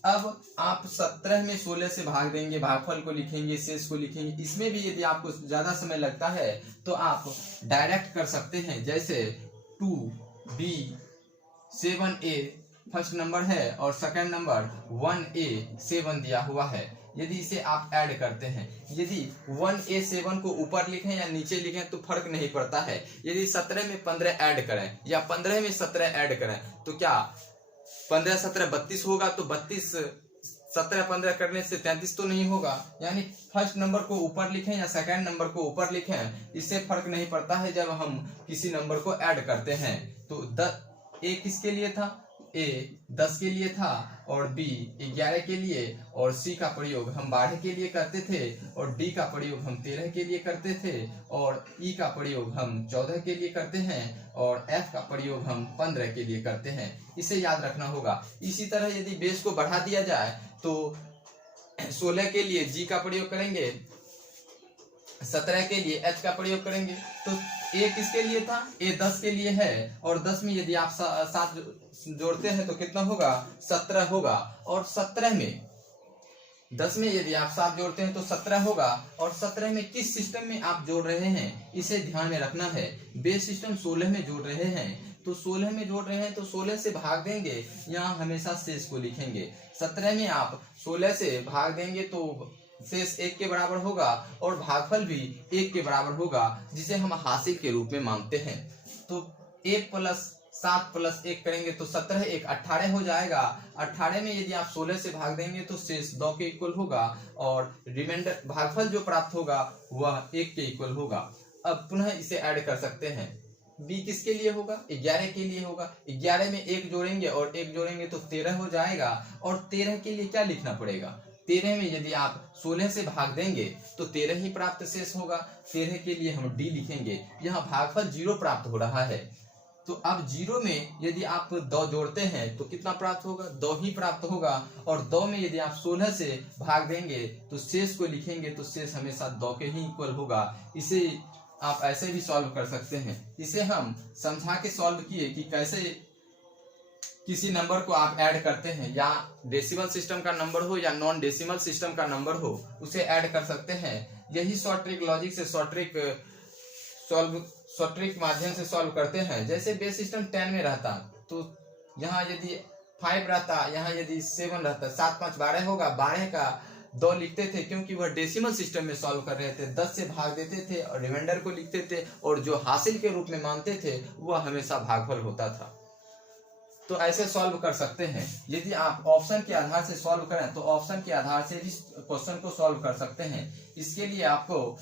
अब आप 17 में 16 से भाग देंगे, भागफल को लिखेंगे, शेष को लिखेंगे। इसमें भी यदि आपको ज्यादा समय लगता है तो आप डायरेक्ट कर सकते हैं, जैसे 2B 7A फर्स्ट नंबर है और सेकंड नंबर 1A 7 दिया हुआ है। यदि इसे आप ऐड करते हैं, यदि 1A 7 को ऊपर लिखें या नीचे लिखें तो फर्क नहीं पड़ता है। यदि 17 में 15 ऐड करें या 15 में 17 ऐड करें तो क्या 15 17 32 होगा, तो 32 17 15 करने से 33 तो नहीं होगा। यानी फर्स्ट नंबर को ऊपर लिखें या सेकंड नंबर को ऊपर लिखें, इससे फर्क नहीं पड़ता है जब हम किसी नंबर को ऐड करते हैं। तो A किसके लिए था? A 10 के लिए था और B 11 के लिए, और C का प्रयोग हम 12 के लिए करते थे, और D का प्रयोग हम 13 के लिए करते थे, और E का प्रयोग हम 14 के लिए करते हैं, और F का प्रयोग हम 15 के लिए करते हैं। इसे याद रखना होगा। इसी तरह यदि बेस को बढ़ा दिया जाए तो 16 के लिए G का प्रयोग करेंगे, 17 के लिए H का प्रयोग करेंगे। तो A किसके लिए था? A 10 के लिए है, और 10 में यदि आप 7 जोड़ते हैं तो कितना होगा? 17 होगा। और 17 में 10 में यदि आप 7 जोड़ते हैं तो 17 होगा। और 17 में किस सिस्टम में आप जोड़ रहे हैं इसे ध्यान में रखना है। बेस सिस्टम 16 में जोड़ रहे हैं, तो 16 में जोड़ रहे हैं तो 16 से भाग देंगे, यहाँ हमेशा शेष को लिखेंगे। 17 में आप 16 से भाग देंगे तो शेष 1 के बराबर होगा, और भागफल भी 1 के बराबर होगा, जिसे हम हासिल के रूप में मानते हैं। तो 1 + 7 + 1 करेंगे तो 17 1 18 हो जाएगा। 18 में यदि आप 16 से भाग देंगे तो शेष 2 के इक्वल होगा, और रिमाइंडर भागफल जो प्राप्त होगा वह 1 के इक्वल होगा। अब पुनः इसे ऐड कर सकते हैं। B किसके लिए होगा? 11 के लिए होगा। 11 में 1 जोड़ेंगे और 1 जोड़ेंगे तो 13 हो जाएगा। और 13 के लिए क्या लिखना पड़ेगा? 13 में यदि आप 16 से भाग देंगे तो 13 ही प्राप्त शेष होगा। 13 के लिए हम D लिखेंगे। यहाँ भागफल 0 प्राप्त हो रहा है। तो अब 0 में यदि आप 2 जोड़ते हैं तो कितना प्राप्त होगा? 2 ही प्राप्त होगा। और 2 में यदि आप 16 से भाग देंगे तो शेष को लिखेंगे, तो शेष हमेशा 2 के ही इक्वल होगा। इसे आप ऐसे भी सॉल्व कर सकते हैं। इसे हम समझा के सॉल्व किए कि कैसे किसी नंबर को आप ऐड करते हैं, या डेसिमल सिस्टम का नंबर हो या नॉन डेसिमल सिस्टम का नंबर हो, उसे ऐड कर सकते हैं। यही शॉर्ट ट्रिक लॉजिक से शॉर्ट ट्रिक माध्यम से सॉल्व करते हैं। जैसे बेस सिस्टम 10 में रहता तो यहाँ यदि 5 रहता, यहाँ यदि 7 रहता, 7 5 12 होगा। 12 का 2 लिखते थे क्योंकि वह डेसिमल सिस्टम में सॉल्व कर रहे थे। 10 से भाग देते थे और रिमाइंडर को लिखते थे, और जो हासिल के रूप में मानते थे वह हमेशा भागफल होता था। तो ऐसे सॉल्व कर सकते हैं। यदि आप ऑप्शन के आधार से सॉल्व करें तो ऑप्शन के आधार से भी क्वेश्चन को सॉल्व कर सकते हैं। इसके लिए आपको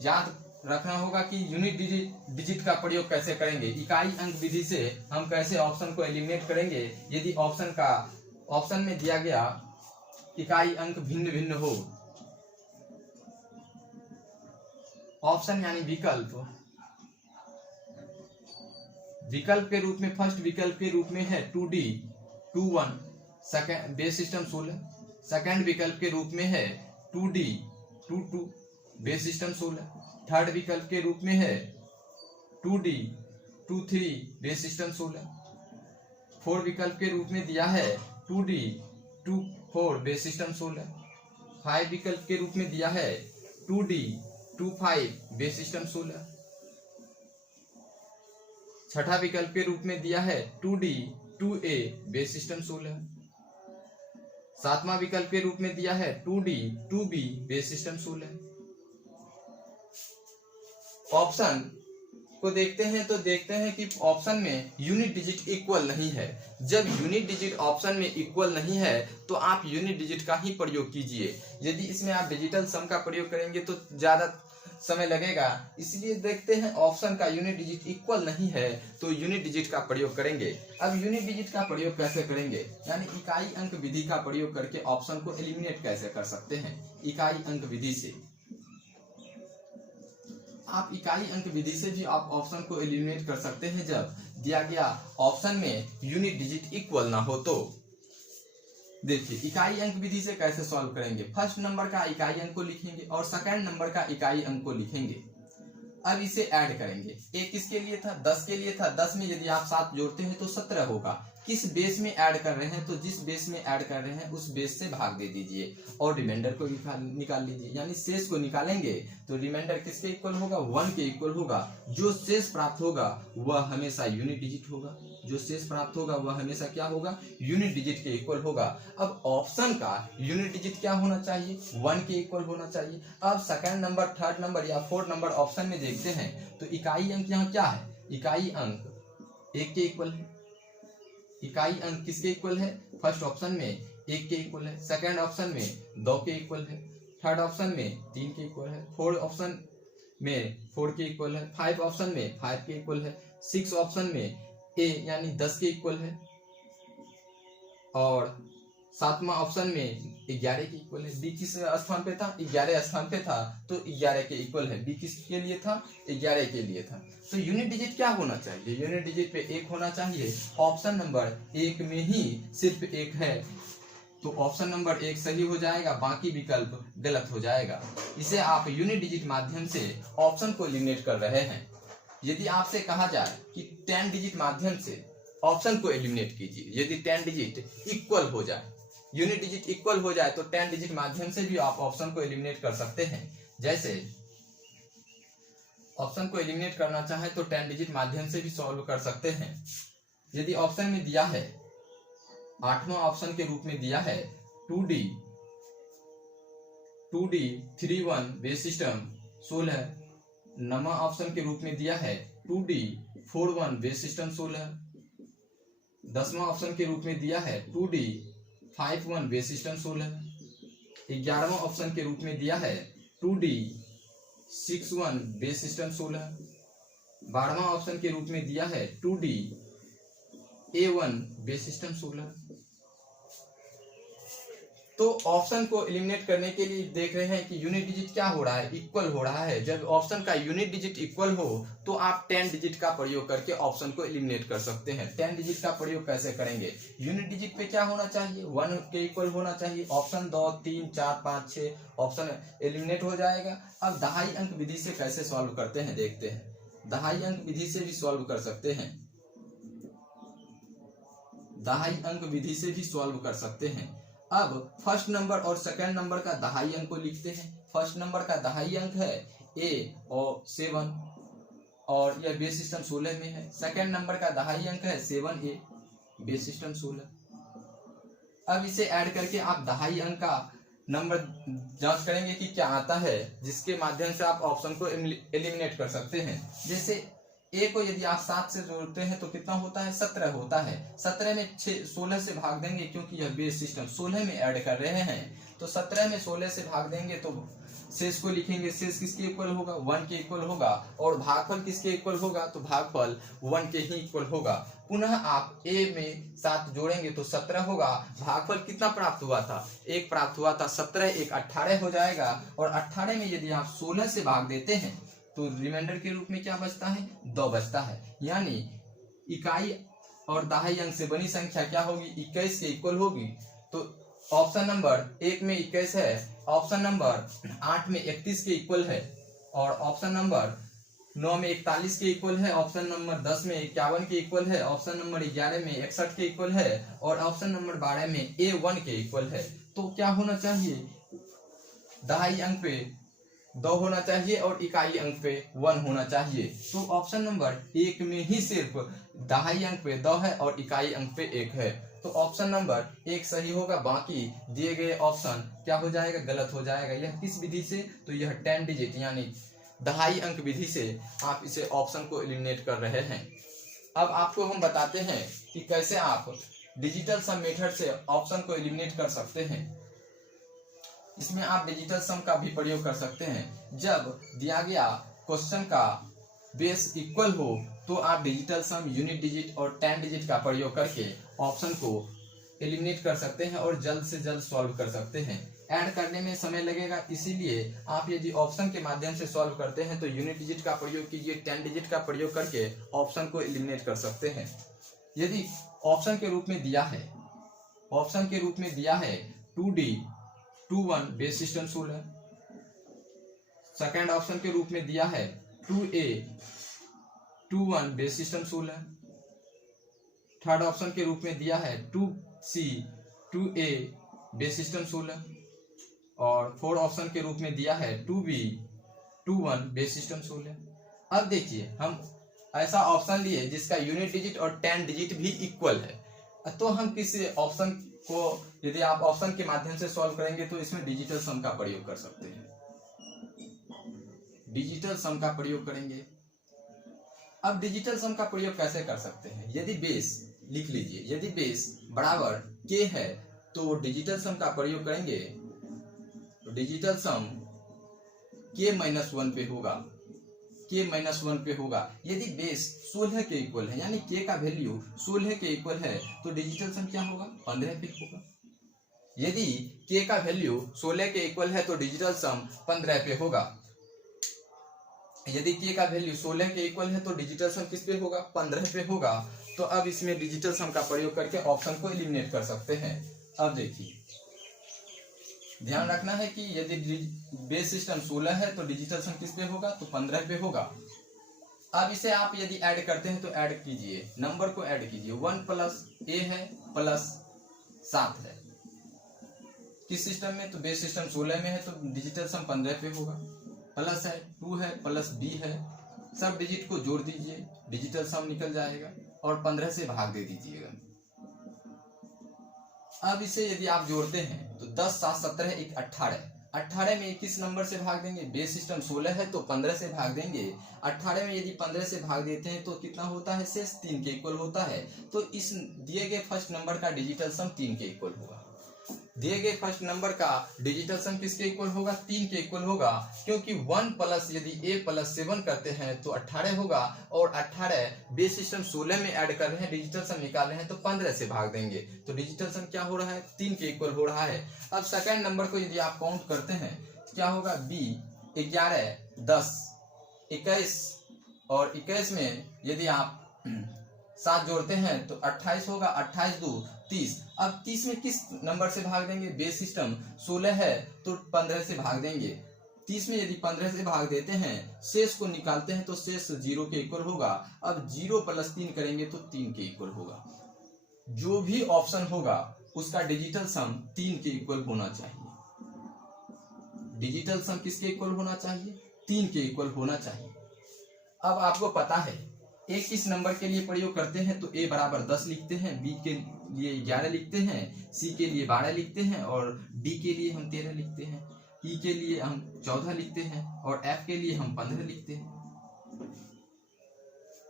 याद रखना होगा कि यूनिट डिजिट का प्रयोग कैसे करेंगे। इकाई अंक विधि से हम कैसे ऑप्शन को एलिमिनेट करेंगे। यदि ऑप्शन में दिया गया इकाई अंक भिन्न भिन्न हो, ऑप्शन यानी विकल्प के रूप में फर्स्ट विकल्प के रूप में है 2D 21, second base system 16। Second विकल्प के रूप में है 2D 22, बेस सिस्टम 16। थर्ड विकल्प के रूप में है 2D 23, बेस सिस्टम 16। फोर्थ विकल्प के रूप में दिया है 2D 24, बेस सिस्टम 16। 5 विकल्प के रूप में दिया है 2D 25, बेस सिस्टम 16। छठा विकल्प के रूप में दिया है 2D 2A, बेस सिस्टम 16। सातवां विकल्प के रूप में दिया है 2D 2B, base system 16। Option को देखते हैं तो देखते हैं कि ऑप्शन में यूनिट डिजिट इक्वल नहीं है। जब यूनिट डिजिट ऑप्शन में इक्वल नहीं है तो आप यूनिट डिजिट का ही प्रयोग कीजिए। यदि इसमें आप डिजिटल सम का प्रयोग करेंगे तो ज्यादा समय लगेगा, इसलिए देखते हैं ऑप्शन का यूनिट डिजिट इक्वल नहीं है तो यूनिट डिजिट का प्रयोग करेंगे। अब यूनिट डिजिट का प्रयोग कैसे करेंगे, यानी इकाई अंक विधि का प्रयोग करके ऑप्शन को एलिमिनेट कैसे कर सकते हैं। इकाई अंक विधि से आप इकाई अंक विधि से भी आप ऑप्शन को एलिमिनेट कर सकते हैं जब दिया गया ऑप्शन में यूनिट डिजिट इक्वल ना हो तो। देखिए इकाई अंक विधि से कैसे सॉल्व करेंगे, फर्स्ट नंबर का इकाई अंक को लिखेंगे और सेकंड नंबर का इकाई अंक को लिखेंगे। अब इसे ऐड करेंगे, एक किसके लिए था, 10 के लिए था। 10 में यदि आप 7 जोड़ते हैं तो 17 होगा। किस बेस में ऐड कर रहे हैं, तो जिस बेस में ऐड कर रहे हैं उस बेस से भाग दे दीजिए और रिमाइंडर को निकाल लीजिए, यानी शेष को निकालेंगे तो रिमाइंडर किसके इक्वल होगा, 1 के इक्वल होगा। जो शेष प्राप्त होगा वह हमेशा यूनिट डिजिट होगा, जो शेष प्राप्त होगा वह हमेशा क्या होगा, यूनिट डिजिट के इक्वल होगा। अब ऑप्शन का यूनिट डिजिट क्या होना चाहिए, 1 के इक्वल होना चाहिए। अब सेकंड नंबर, थर्ड नंबर या फोर्थ नंबर ऑप्शन में देखते हैं तो इकाई अंक यहाँ क्या है, इकाई अंक 1 के इक्वल है। इकाई अंक किसके इक्वल है, फर्स्ट ऑप्शन में 1 के इक्वल है, सेकंड ऑप्शन में 2 के इक्वल है, थर्ड ऑप्शन में 3 के इक्वल है, फोर्थ ऑप्शन में 4 के इक्वल है, 5 ऑप्शन में 5 के इक्वल है, 6 ऑप्शन में ए यानी 10 के इक्वल है और 7वां ऑप्शन में 11 के इक्वल है। बी किस स्थान पे था, 11 स्थान पे था तो 11 के इक्वल है। बी किसके लिए था, 11 के लिए था। तो यूनिट डिजिट क्या होना चाहिए, यूनिट डिजिट पे 1 होना चाहिए। ऑप्शन नंबर 1 में ही सिर्फ 1 है तो ऑप्शन नंबर 1 सही हो जाएगा, बाकी विकल्प गलत हो जाएगा। इसे आप यूनिट डिजिट माध्यम से ऑप्शन को एलिमिनेट कर रहे हैं। यदि आपसे कहा जाए कि 10 डिजिट माध्यम से ऑप्शन को एलिमिनेट कीजिए, यदि 10 डिजिट इक्वल हो जाए, यूनिट डिजिट इक्वल हो जाए तो 10 डिजिट माध्यम से भी आप ऑप्शन को एलिमिनेट कर सकते हैं। जैसे ऑप्शन को एलिमिनेट करना चाहे तो 10 डिजिट माध्यम से भी सॉल्व कर सकते हैं। यदि ऑप्शन में दिया है, 8वां ऑप्शन के रूप में दिया है 2D 31 बेस सिस्टम 16, 9वां ऑप्शन के रूप में दिया है 2D 41 बेस सिस्टम 16, 10वां ऑप्शन के रूप में दिया है 2D 51 बेस सिस्टम 16, 11वां ऑप्शन के रूप में दिया है 2D 61 बेस सिस्टम 16, 12वां ऑप्शन के रूप में दिया है 2D A1 बेस सिस्टम 16। तो ऑप्शन को एलिमिनेट करने के लिए देख रहे हैं कि यूनिट डिजिट क्या हो रहा है, इक्वल हो रहा है। जब ऑप्शन का यूनिट डिजिट इक्वल हो तो आप 10 डिजिट का प्रयोग करके ऑप्शन को एलिमिनेट कर सकते हैं। 10 डिजिट का प्रयोग कैसे करेंगे, यूनिट डिजिट पे क्या होना चाहिए, 1 के इक्वल होना चाहिए। ऑप्शन 2, 3, 4, 5, 6 ऑप्शन एलिमिनेट हो जाएगा। अब दहाई अंक विधि से कैसे सॉल्व करते हैं देखते हैं। दहाई अंक विधि से भी सॉल्व कर सकते हैं, दहाई अंक विधि से भी सॉल्व कर सकते हैं। अब फर्स्ट नंबर और सेकंड नंबर का दहाई अंक को लिखते हैं। फर्स्ट नंबर का दहाई अंक है ए और 7 और यह बेस सिस्टम 16 में है। सेकंड नंबर का दहाई अंक है 7A बेस सिस्टम 16। अब इसे ऐड करके आप दहाई अंक का नंबर जांच करेंगे कि क्या आता है, जिसके माध्यम से आप ऑप्शन को एलिमिनेट कर सकते हैं। जैसे ए को यदि आप 7 से जोड़ते हैं तो कितना होता है, 17 होता है। 17 में 16 से भाग देंगे क्योंकि यह बेस सिस्टम 16 में ऐड कर रहे हैं, तो 17 में 16 से भाग देंगे तो शेष को लिखेंगे। शेष किसके इक्वल होगा, 1 के इक्वल होगा। और भागफल किसके इक्वल होगा, तो भागफल 1 के ही इक्वल होगा। पुनः आप ए में 7 जोड़ेंगे तो 17 होगा। भागफल कितना प्राप्त हुआ था, 1 प्राप्त हुआ था। 17 1 18 हो जाएगा और 18 में यदि आप 16 से भाग देते हैं तो रिमाइंडर के रूप में क्या बचता है, 2 बचता है। यानी इकाई और दहाई अंक से बनी संख्या क्या होगी, 21 के इक्वल होगी। तो ऑप्शन नंबर 1 में 21 है, ऑप्शन नंबर 8 में 31 के इक्वल है और ऑप्शन नंबर 9 में 41 के इक्वल है, ऑप्शन नंबर 10 में 51 के इक्वल है, ऑप्शन नंबर 11 में 61 के इक्वल है और ऑप्शन नंबर 12 में A1 के इक्वल है। तो क्या होना चाहिए, दहाई अंक पे 2 होना चाहिए और इकाई अंक पे 1 होना चाहिए। तो ऑप्शन नंबर 1 में ही सिर्फ दहाई अंक पे 2 है और इकाई अंक पे 1 है। तो ऑप्शन नंबर 1 सही होगा, बाकी दिए गए ऑप्शन क्या हो जाएगा, गलत हो जाएगा। यह किस विधि से, तो यह 10 डिजिट यानी दहाई अंक विधि से आप इसे ऑप्शन को एलिमिनेट कर रहे हैं। अब आपको हम बताते हैं कि कैसे आप डिजिटल सम मेथड से ऑप्शन को एलिमिनेट कर सकते हैं। इसमें आप डिजिटल सम का भी प्रयोग कर सकते हैं। जब दिया गया क्वेश्चन का बेस इक्वल हो तो आप डिजिटल सम, यूनिट डिजिट और 10 डिजिट का प्रयोग करके ऑप्शन को एलिमिनेट कर सकते हैं और जल्द से जल्द सॉल्व कर सकते हैं। ऐड करने में समय लगेगा, इसीलिए आप यदि ऑप्शन के माध्यम से सॉल्व करते हैं तो यूनिट डिजिट का प्रयोग कीजिए, 10 डिजिट का प्रयोग करके ऑप्शन को एलिमिनेट कर सकते हैं। यदि ऑप्शन के रूप में दिया है, ऑप्शन के रूप में दिया है 2D 21 बेस सिस्टम सोल है। सेकेंड ऑप्शन के रूप में दिया है 2A 21 बेस सिस्टम सोल है। थर्ड ऑप्शन के रूप में दिया है 2C 2A base system soul है। और फोर्थ ऑप्शन के रूप में दिया है 2B 21 बेस सिस्टम सोल है। अब देखिए, हम ऐसा ऑप्शन लिए जिसका यूनिट डिजिट और 10 डिजिट भी इक्वल है, तो हम किस ऑप्शन को, यदि आप ऑप्शन के माध्यम से सॉल्व करेंगे तो इसमें डिजिटल सम का प्रयोग कर सकते हैं। डिजिटल सम का प्रयोग करेंगे। अब डिजिटल सम का प्रयोग कैसे कर सकते हैं? यदि बेस, लिख लीजिए, यदि बेस बराबर k है तो डिजिटल सम का प्रयोग करेंगे तो डिजिटल सम k-1 पे होगा, k-1 पे होगा। यदि बेस 16 के इक्वल है, यानी k का वैल्यू 16 के इक्वल है तो डिजिटल सम क्या होगा? 15 पे होगा। यदि k का वैल्यू 16 के इक्वल है तो डिजिटल सम 15 पे होगा। यदि k का वैल्यू 16 के इक्वल है तो डिजिटल सम किस पे होगा? 15 पे होगा। तो अब इसमें डिजिटल सम का प्रयोग करके ऑप्शन को एलिमिनेट कर सकते हैं। अब देखिए, ध्यान रखना है कि यदि बेस सिस्टम 16 है तो डिजिटल सम किस पे होगा? तो 15 पे होगा। अब इसे आप यदि ऐड करते हैं तो ऐड कीजिए, नंबर को ऐड कीजिए। 1 प्लस a है प्लस 7 है। किस सिस्टम में? तो बेस सिस्टम 16 में है तो डिजिटल सम 15 पे होगा। प्लस है, 2 है, प्लस b है, सब डिजिट को जोड़ दीजिए, डिजिटल सम निकल जाएगा और 15 से भाग दे दीजिएगा। अब इसे यदि आप जोड़ते हैं तो 10 7 17 1 18, 18 में किस नंबर से भाग देंगे? बेस सिस्टम 16 है तो 15 से भाग देंगे। 18 में यदि 15 से भाग देते हैं तो कितना होता है? शेष 3 के इक्वल होता है। तो इस दिए गए फर्स्ट नंबर का डिजिटल सम 3 के इक्वल होगा। दिए गए फर्स्ट नंबर का डिजिटल सम किसके इक्वल होगा? 3 के इक्वल होगा, क्योंकि 1 प्लस यदि a प्लस 7 करते हैं तो 18 होगा और 18 बेस सिस्टम 16 में ऐड कर रहे हैं, डिजिटल सम निकाल रहे हैं तो 15 से भाग देंगे तो डिजिटल सम क्या हो रहा है? 3 के इक्वल हो रहा है। अब सेकंड नंबर को यदि आप काउंट करते हैं क्या होगा? b 11 10 21 और 21 में यदि आप 7 जोड़ते हैं तो 28 होगा, 28 2 30। अब 30 में किस नंबर से भाग देंगे? बेस सिस्टम 16 है तो 15 से भाग देंगे। 30 में यदि 15 से भाग देते हैं, शेष को निकालते हैं तो शेष 0 के इक्वल होगा। अब 0 प्लस 3 करेंगे तो 3 के इक्वल होगा। जो भी ऑप्शन होगा उसका डिजिटल सम 3 के इक्वल होना चाहिए। डिजिटल सम किसके इक्वल होना चाहिए? 3 के इक्वल होना चाहिए। अब आपको पता है a किस नंबर के लिए प्रयोग करते हैं तो a बराबर 10 लिखते हैं, b के लिए 11 लिखते हैं, c के लिए 12 लिखते हैं और d के लिए हम 13 लिखते हैं, e के लिए हम 14 लिखते हैं और f के लिए हम 15 लिखते हैं।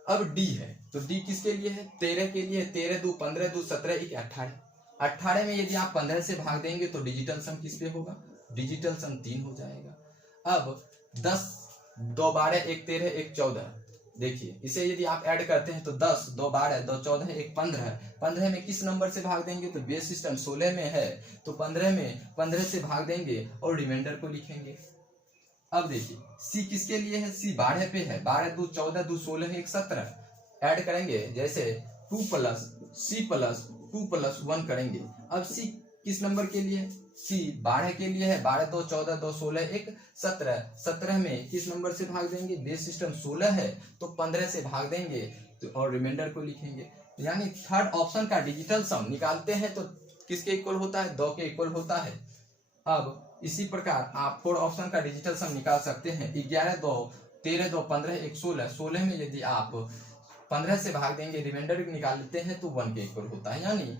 अब d है तो d किसके लिए है? 13 के लिए। 13 2 15 2 17 1 18। 18 में यदि आप 15 से भाग देंगे तो डिजिटल सम किस पे होगा? डिजिटल सम 3 हो जाएगा। अब 10 2 12 1 13 1 14, देखिए इसे यदि आप ऐड करते हैं तो 10 2 12 2 14 1 15। 15 में किस नंबर से भाग देंगे? तो बेस सिस्टम 16 में है तो 15 में 15 से भाग देंगे और रिमाइंडर को लिखेंगे। अब देखिए c किसके लिए है? c 12 पे है, 12 2 14 2 16 1 17। ऐड करेंगे जैसे 2 प्लस c प्लस 2 प्लस 1 करेंगे। अब c किस नंबर के लिए? c 12 के लिए है, 12 2 14 2 16 1 17। 17 में किस नंबर से भाग देंगे? बेस सिस्टम 16 है तो 15 से भाग देंगे तो और रिमाइंडर को लिखेंगे। यानी थर्ड ऑप्शन का डिजिटल सम निकालते हैं तो किसके इक्वल होता है? 2 के इक्वल होता है। अब इसी प्रकार आप फोर्थ ऑप्शन का डिजिटल सम निकाल सकते हैं। 11 2 13 2 15 1 16। 16 में यदि आप 15 से भाग देंगे, रिमाइंडर निकाल लेते हैं तो 1 के इक्वल होता है। यानी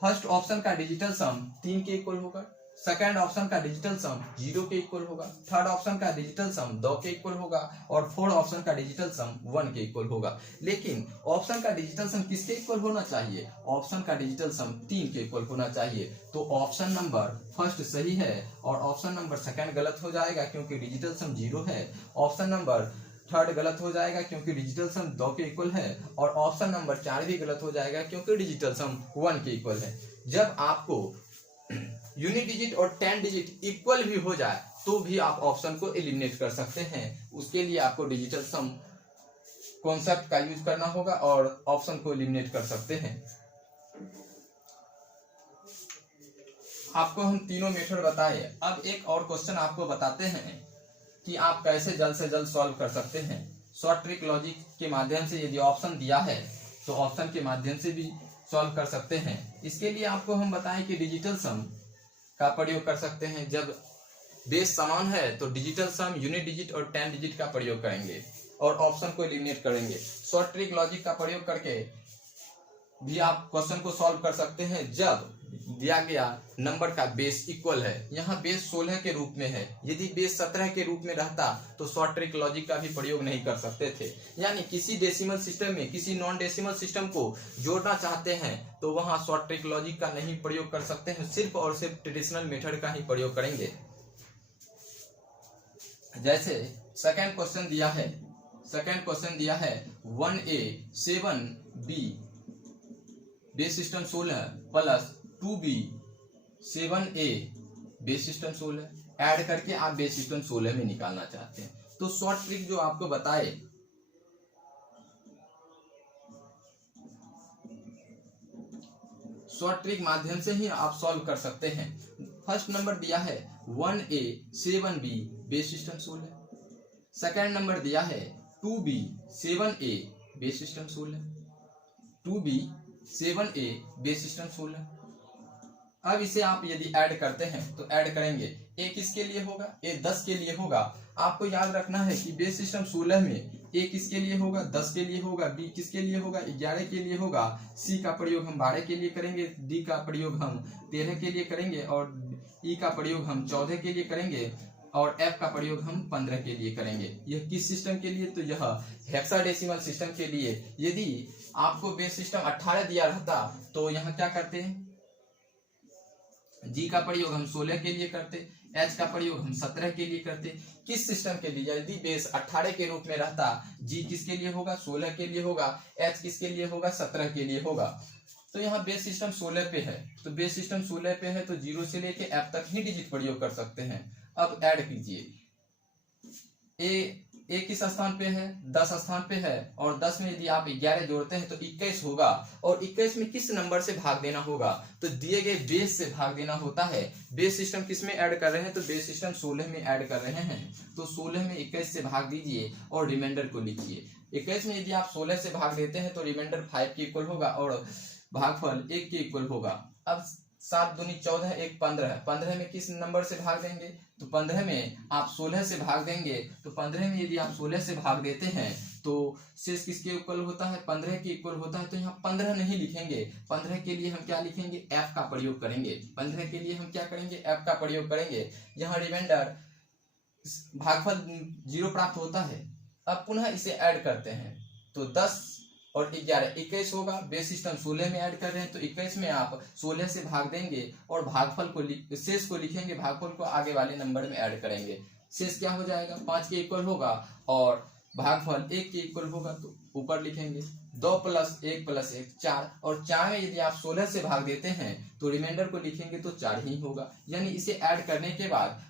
फर्स्ट ऑप्शन का डिजिटल सम 3 के इक्वल होगा, सेकंड ऑप्शन का डिजिटल सम 0 के इक्वल होगा, थर्ड ऑप्शन का डिजिटल सम 2 के इक्वल होगा और फोर्थ ऑप्शन का डिजिटल सम 1 के इक्वल होगा। लेकिन ऑप्शन का डिजिटल सम किसके इक्वल होना चाहिए? ऑप्शन का डिजिटल सम 3 के इक्वल होना चाहिए। तो ऑप्शन नंबर फर्स्ट सही है और ऑप्शन नंबर सेकंड गलत हो जाएगा क्योंकि डिजिटल सम 0 है। ऑप्शन नंबर थर्ड गलत हो जाएगा क्योंकि डिजिटल सम 2 के इक्वल है और ऑप्शन नंबर 4 भी गलत हो जाएगा क्योंकि डिजिटल सम 1 के इक्वल है। जब आपको यूनिट डिजिट और 10 डिजिट इक्वल भी हो जाए तो भी आप ऑप्शन को एलिमिनेट कर सकते हैं। उसके लिए आपको डिजिटल सम कॉन्सेप्ट का यूज करना होगा और ऑप्शन को एलिमिनेट कर सकते हैं। आपको हम तीनों मेथड बताए। अब एक और क्वेश्चन आपको बताते हैं कि आप कैसे जल्द से जल्द सॉल्व कर सकते हैं। शॉर्ट ट्रिक लॉजिक के माध्यम से यदि ऑप्शन दिया है तो ऑप्शन के माध्यम से भी सॉल्व कर सकते हैं। इसके लिए आपको हम बताएं कि डिजिटल सम का प्रयोग कर सकते हैं। जब बेस समान है तो डिजिटल सम, यूनिट डिजिट और 10 डिजिट का प्रयोग करेंगे और ऑप्शन को एलिमिनेट करेंगे। शॉर्ट ट्रिक लॉजिक का प्रयोग करके भी आप क्वेश्चन को सॉल्व कर सकते हैं जब दिया गया नंबर का बेस इक्वल है। यहाँ बेस 16 के रूप में है, यदि बेस 17 के रूप में रहता तो शॉर्ट ट्रिक लॉजिक का भी प्रयोग नहीं कर सकते थे। यानी किसी डेसिमल सिस्टम में किसी नॉन डेसिमल सिस्टम को जोड़ना चाहते हैं तो वहां शॉर्ट ट्रिक लॉजिक का नहीं प्रयोग कर सकते हैं, सिर्फ और सिर्फ ट्रेडिशनल मेथड का ही प्रयोग करेंगे। जैसे सेकेंड क्वेश्चन दिया है 1A 7B base system 16 plus 2B 7A base system 16 add करके आप बेस सिस्टम 16 में निकालना चाहते हैं। तो शॉर्ट ट्रिक जो आपको बताए शॉर्ट ट्रिक माध्यम से ही आप सॉल्व कर सकते हैं। फर्स्ट नंबर दिया है 1A 7B base system 16, second number दिया है 2B 7A base system 16, 2B 7A base system 16। अब इसे आप यदि ऐड करते हैं तो ऐड करेंगे, ए किसके लिए होगा? ए 10 के लिए होगा। आपको याद रखना है कि बेस सिस्टम 16 में ए किसके लिए होगा? 10 के लिए होगा। बी किसके लिए होगा? 11 के लिए होगा। सी का प्रयोग हम 12 के लिए करेंगे, डी का प्रयोग हम 13 के लिए करेंगे और ई का प्रयोग हम 14 के लिए करेंगे और एफ का प्रयोग हम 15 के लिए करेंगे। यह किस सिस्टम के लिए? तो यह हेक्साडेसिमल सिस्टम के लिए। यदि आपको बेस सिस्टम 18 दिया रहता तो यहाँ क्या करते हैं? जी का प्रयोग हम 16 के लिए करते, एच का प्रयोग हम 17 के लिए करते। किस सिस्टम के लिए? यदि बेस 18 के रूप में रहता, जी किसके लिए होगा? 16 के लिए होगा। एच किसके लिए होगा? 17 के लिए होगा। तो यहाँ बेस सिस्टम 16 पे है, तो बेस सिस्टम 16 पे है तो 0 से लेके एफ तक ही डिजिट प्रयोग कर सकते हैं। अब ऐड कीजिए, ए किस स्थान पे है? 10 स्थान पे है और 10 में यदि आप 11 जोड़ते हैं तो 21 होगा और 21 में किस नंबर से भाग देना होगा? तो दिए गए बेस से भाग देना होता है। बेस सिस्टम किस में ऐड कर रहे हैं? तो बेस सिस्टम 16 में ऐड कर रहे हैं। तो 16 में 21 से भाग दीजिए और रिमाइंडर को लिखिए। 21 में यदि आप 16 से भाग देते हैं तो रिमाइंडर 5 के इक्वल होगा और भागफल 1 के इक्वल होगा। अब 7 दूनी 14, 1 15, 15 में किस नंबर से भाग देंगे? तो 15 में आप 16 से भाग देंगे। तो 15 में यदि आप 16 से भाग देते हैं तो शेष किसके इक्वल होता है? 15 के इक्वल होता है। तो यहाँ 15 नहीं लिखेंगे, 15 के लिए हम क्या लिखेंगे? एफ का प्रयोग करेंगे। 15 के लिए हम क्या करेंगे? एफ का प्रयोग करेंगे। यहाँ रिमाइंडर भागफल 0 प्राप्त होता है। अब पुनः इसे ऐड करते हैं तो 10 और 11 21 होगा। बेस सिस्टम 16 में ऐड कर रहे हैं तो 21 में आप 16 से भाग देंगे और भागफल को शेष को लिखेंगे, भागफल को आगे वाले नंबर में ऐड करेंगे। शेष क्या हो जाएगा? 5 के इक्वल होगा और भागफल 1 के इक्वल होगा तो ऊपर लिखेंगे 2 + 1 + 1 4 और 4 में यदि आप 16 से भाग देते हैं तो रिमाइंडर को लिखेंगे तो 4 ही होगा। यानी इसे ऐड करने के बाद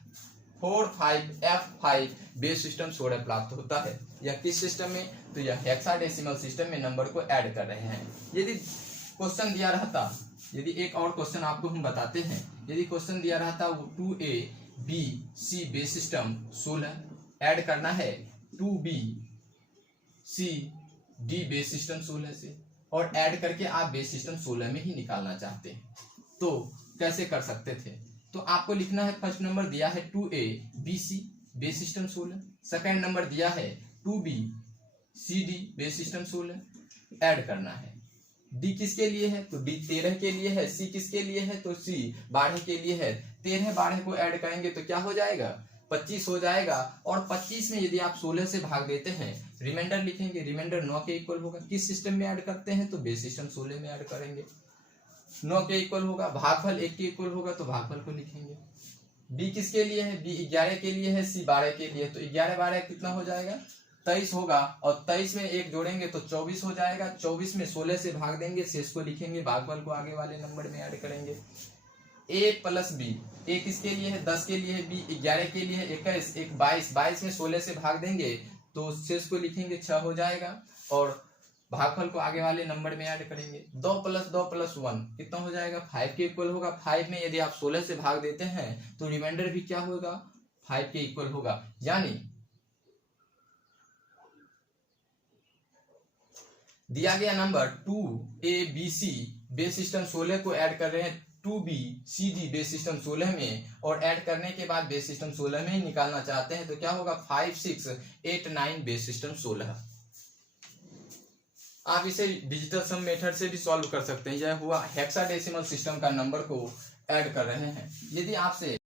4 5 F5 बेस सिस्टम 16 प्राप्त होता है। यह किस सिस्टम में? तो यह हेक्साडेसिमल सिस्टम में नंबर को ऐड कर रहे हैं। यदि क्वेश्चन दिया रहता, यदि एक और क्वेश्चन आपको हम बताते हैं, यदि क्वेश्चन दिया रहता 2A B C base system 16 add करना है 2B C D base system 16 से और ऐड करके आप बेस सिस्टम 16 में ही निकालना चाहते हैं तो कैसे कर सकते थे? तो आपको लिखना है, फर्स्ट नंबर दिया है 2A B C base system 16, second number दिया है 2B C D base system 16 add करना है। डी किसके लिए है तो डी 13 के लिए है, सी किसके लिए है तो सी 12 के लिए है। 13 12 को ऐड करेंगे तो क्या हो जाएगा 25 हो जाएगा। और 25 में यदि आप 16 से भाग देते हैं रिमाइंडर लिखेंगे, रिमाइंडर 9 के इक्वल होगा। किस सिस्टम में ऐड करते हैं तो बेस सिस्टम 16 में ऐड करेंगे। 9 के इक्वल होगा, भागफल 1 के इक्वल होगा तो भागफल को लिखेंगे। बी किसके लिए है, बी 11 के लिए है, सी 12 के लिए, तो 11 12 कितना हो जाएगा 23 होगा। और 23 में 1 जोड़ेंगे तो 24 हो जाएगा। 24 में 16 से भाग देंगे, शेष को लिखेंगे, भागफल को आगे वाले नंबर में ऐड करेंगे। ए प्लस बी, ए किसके लिए है 10 के लिए है, बी 11 के लिए है, 21 1 22, 22 में 16 से भाग देंगे तो शेष को लिखेंगे 6 हो जाएगा। और भागफल को आगे वाले नंबर में ऐड करेंगे। 2 + 1 कितना हो जाएगा 5 के इक्वल होगा। 5 में यदि आप 16 से भाग देते हैं तो रिमाइंडर भी क्या होगा 5 के इक्वल होगा। यानी दिया गया नंबर 2ABC बेस सिस्टम 16 को ऐड कर रहे हैं 2BCD बेस सिस्टम 16 में, और ऐड करने के बाद बेस सिस्टम 16 में ही निकालना चाहते हैं तो क्या होगा 5 6 8 9 बेस सिस्टम 16। आप इसे डिजिटल सम मेथड से भी सॉल्व कर सकते हैं। यह हुआ हेक्साडेसिमल सिस्टम का नंबर को ऐड कर रहे हैं। यदि आपसे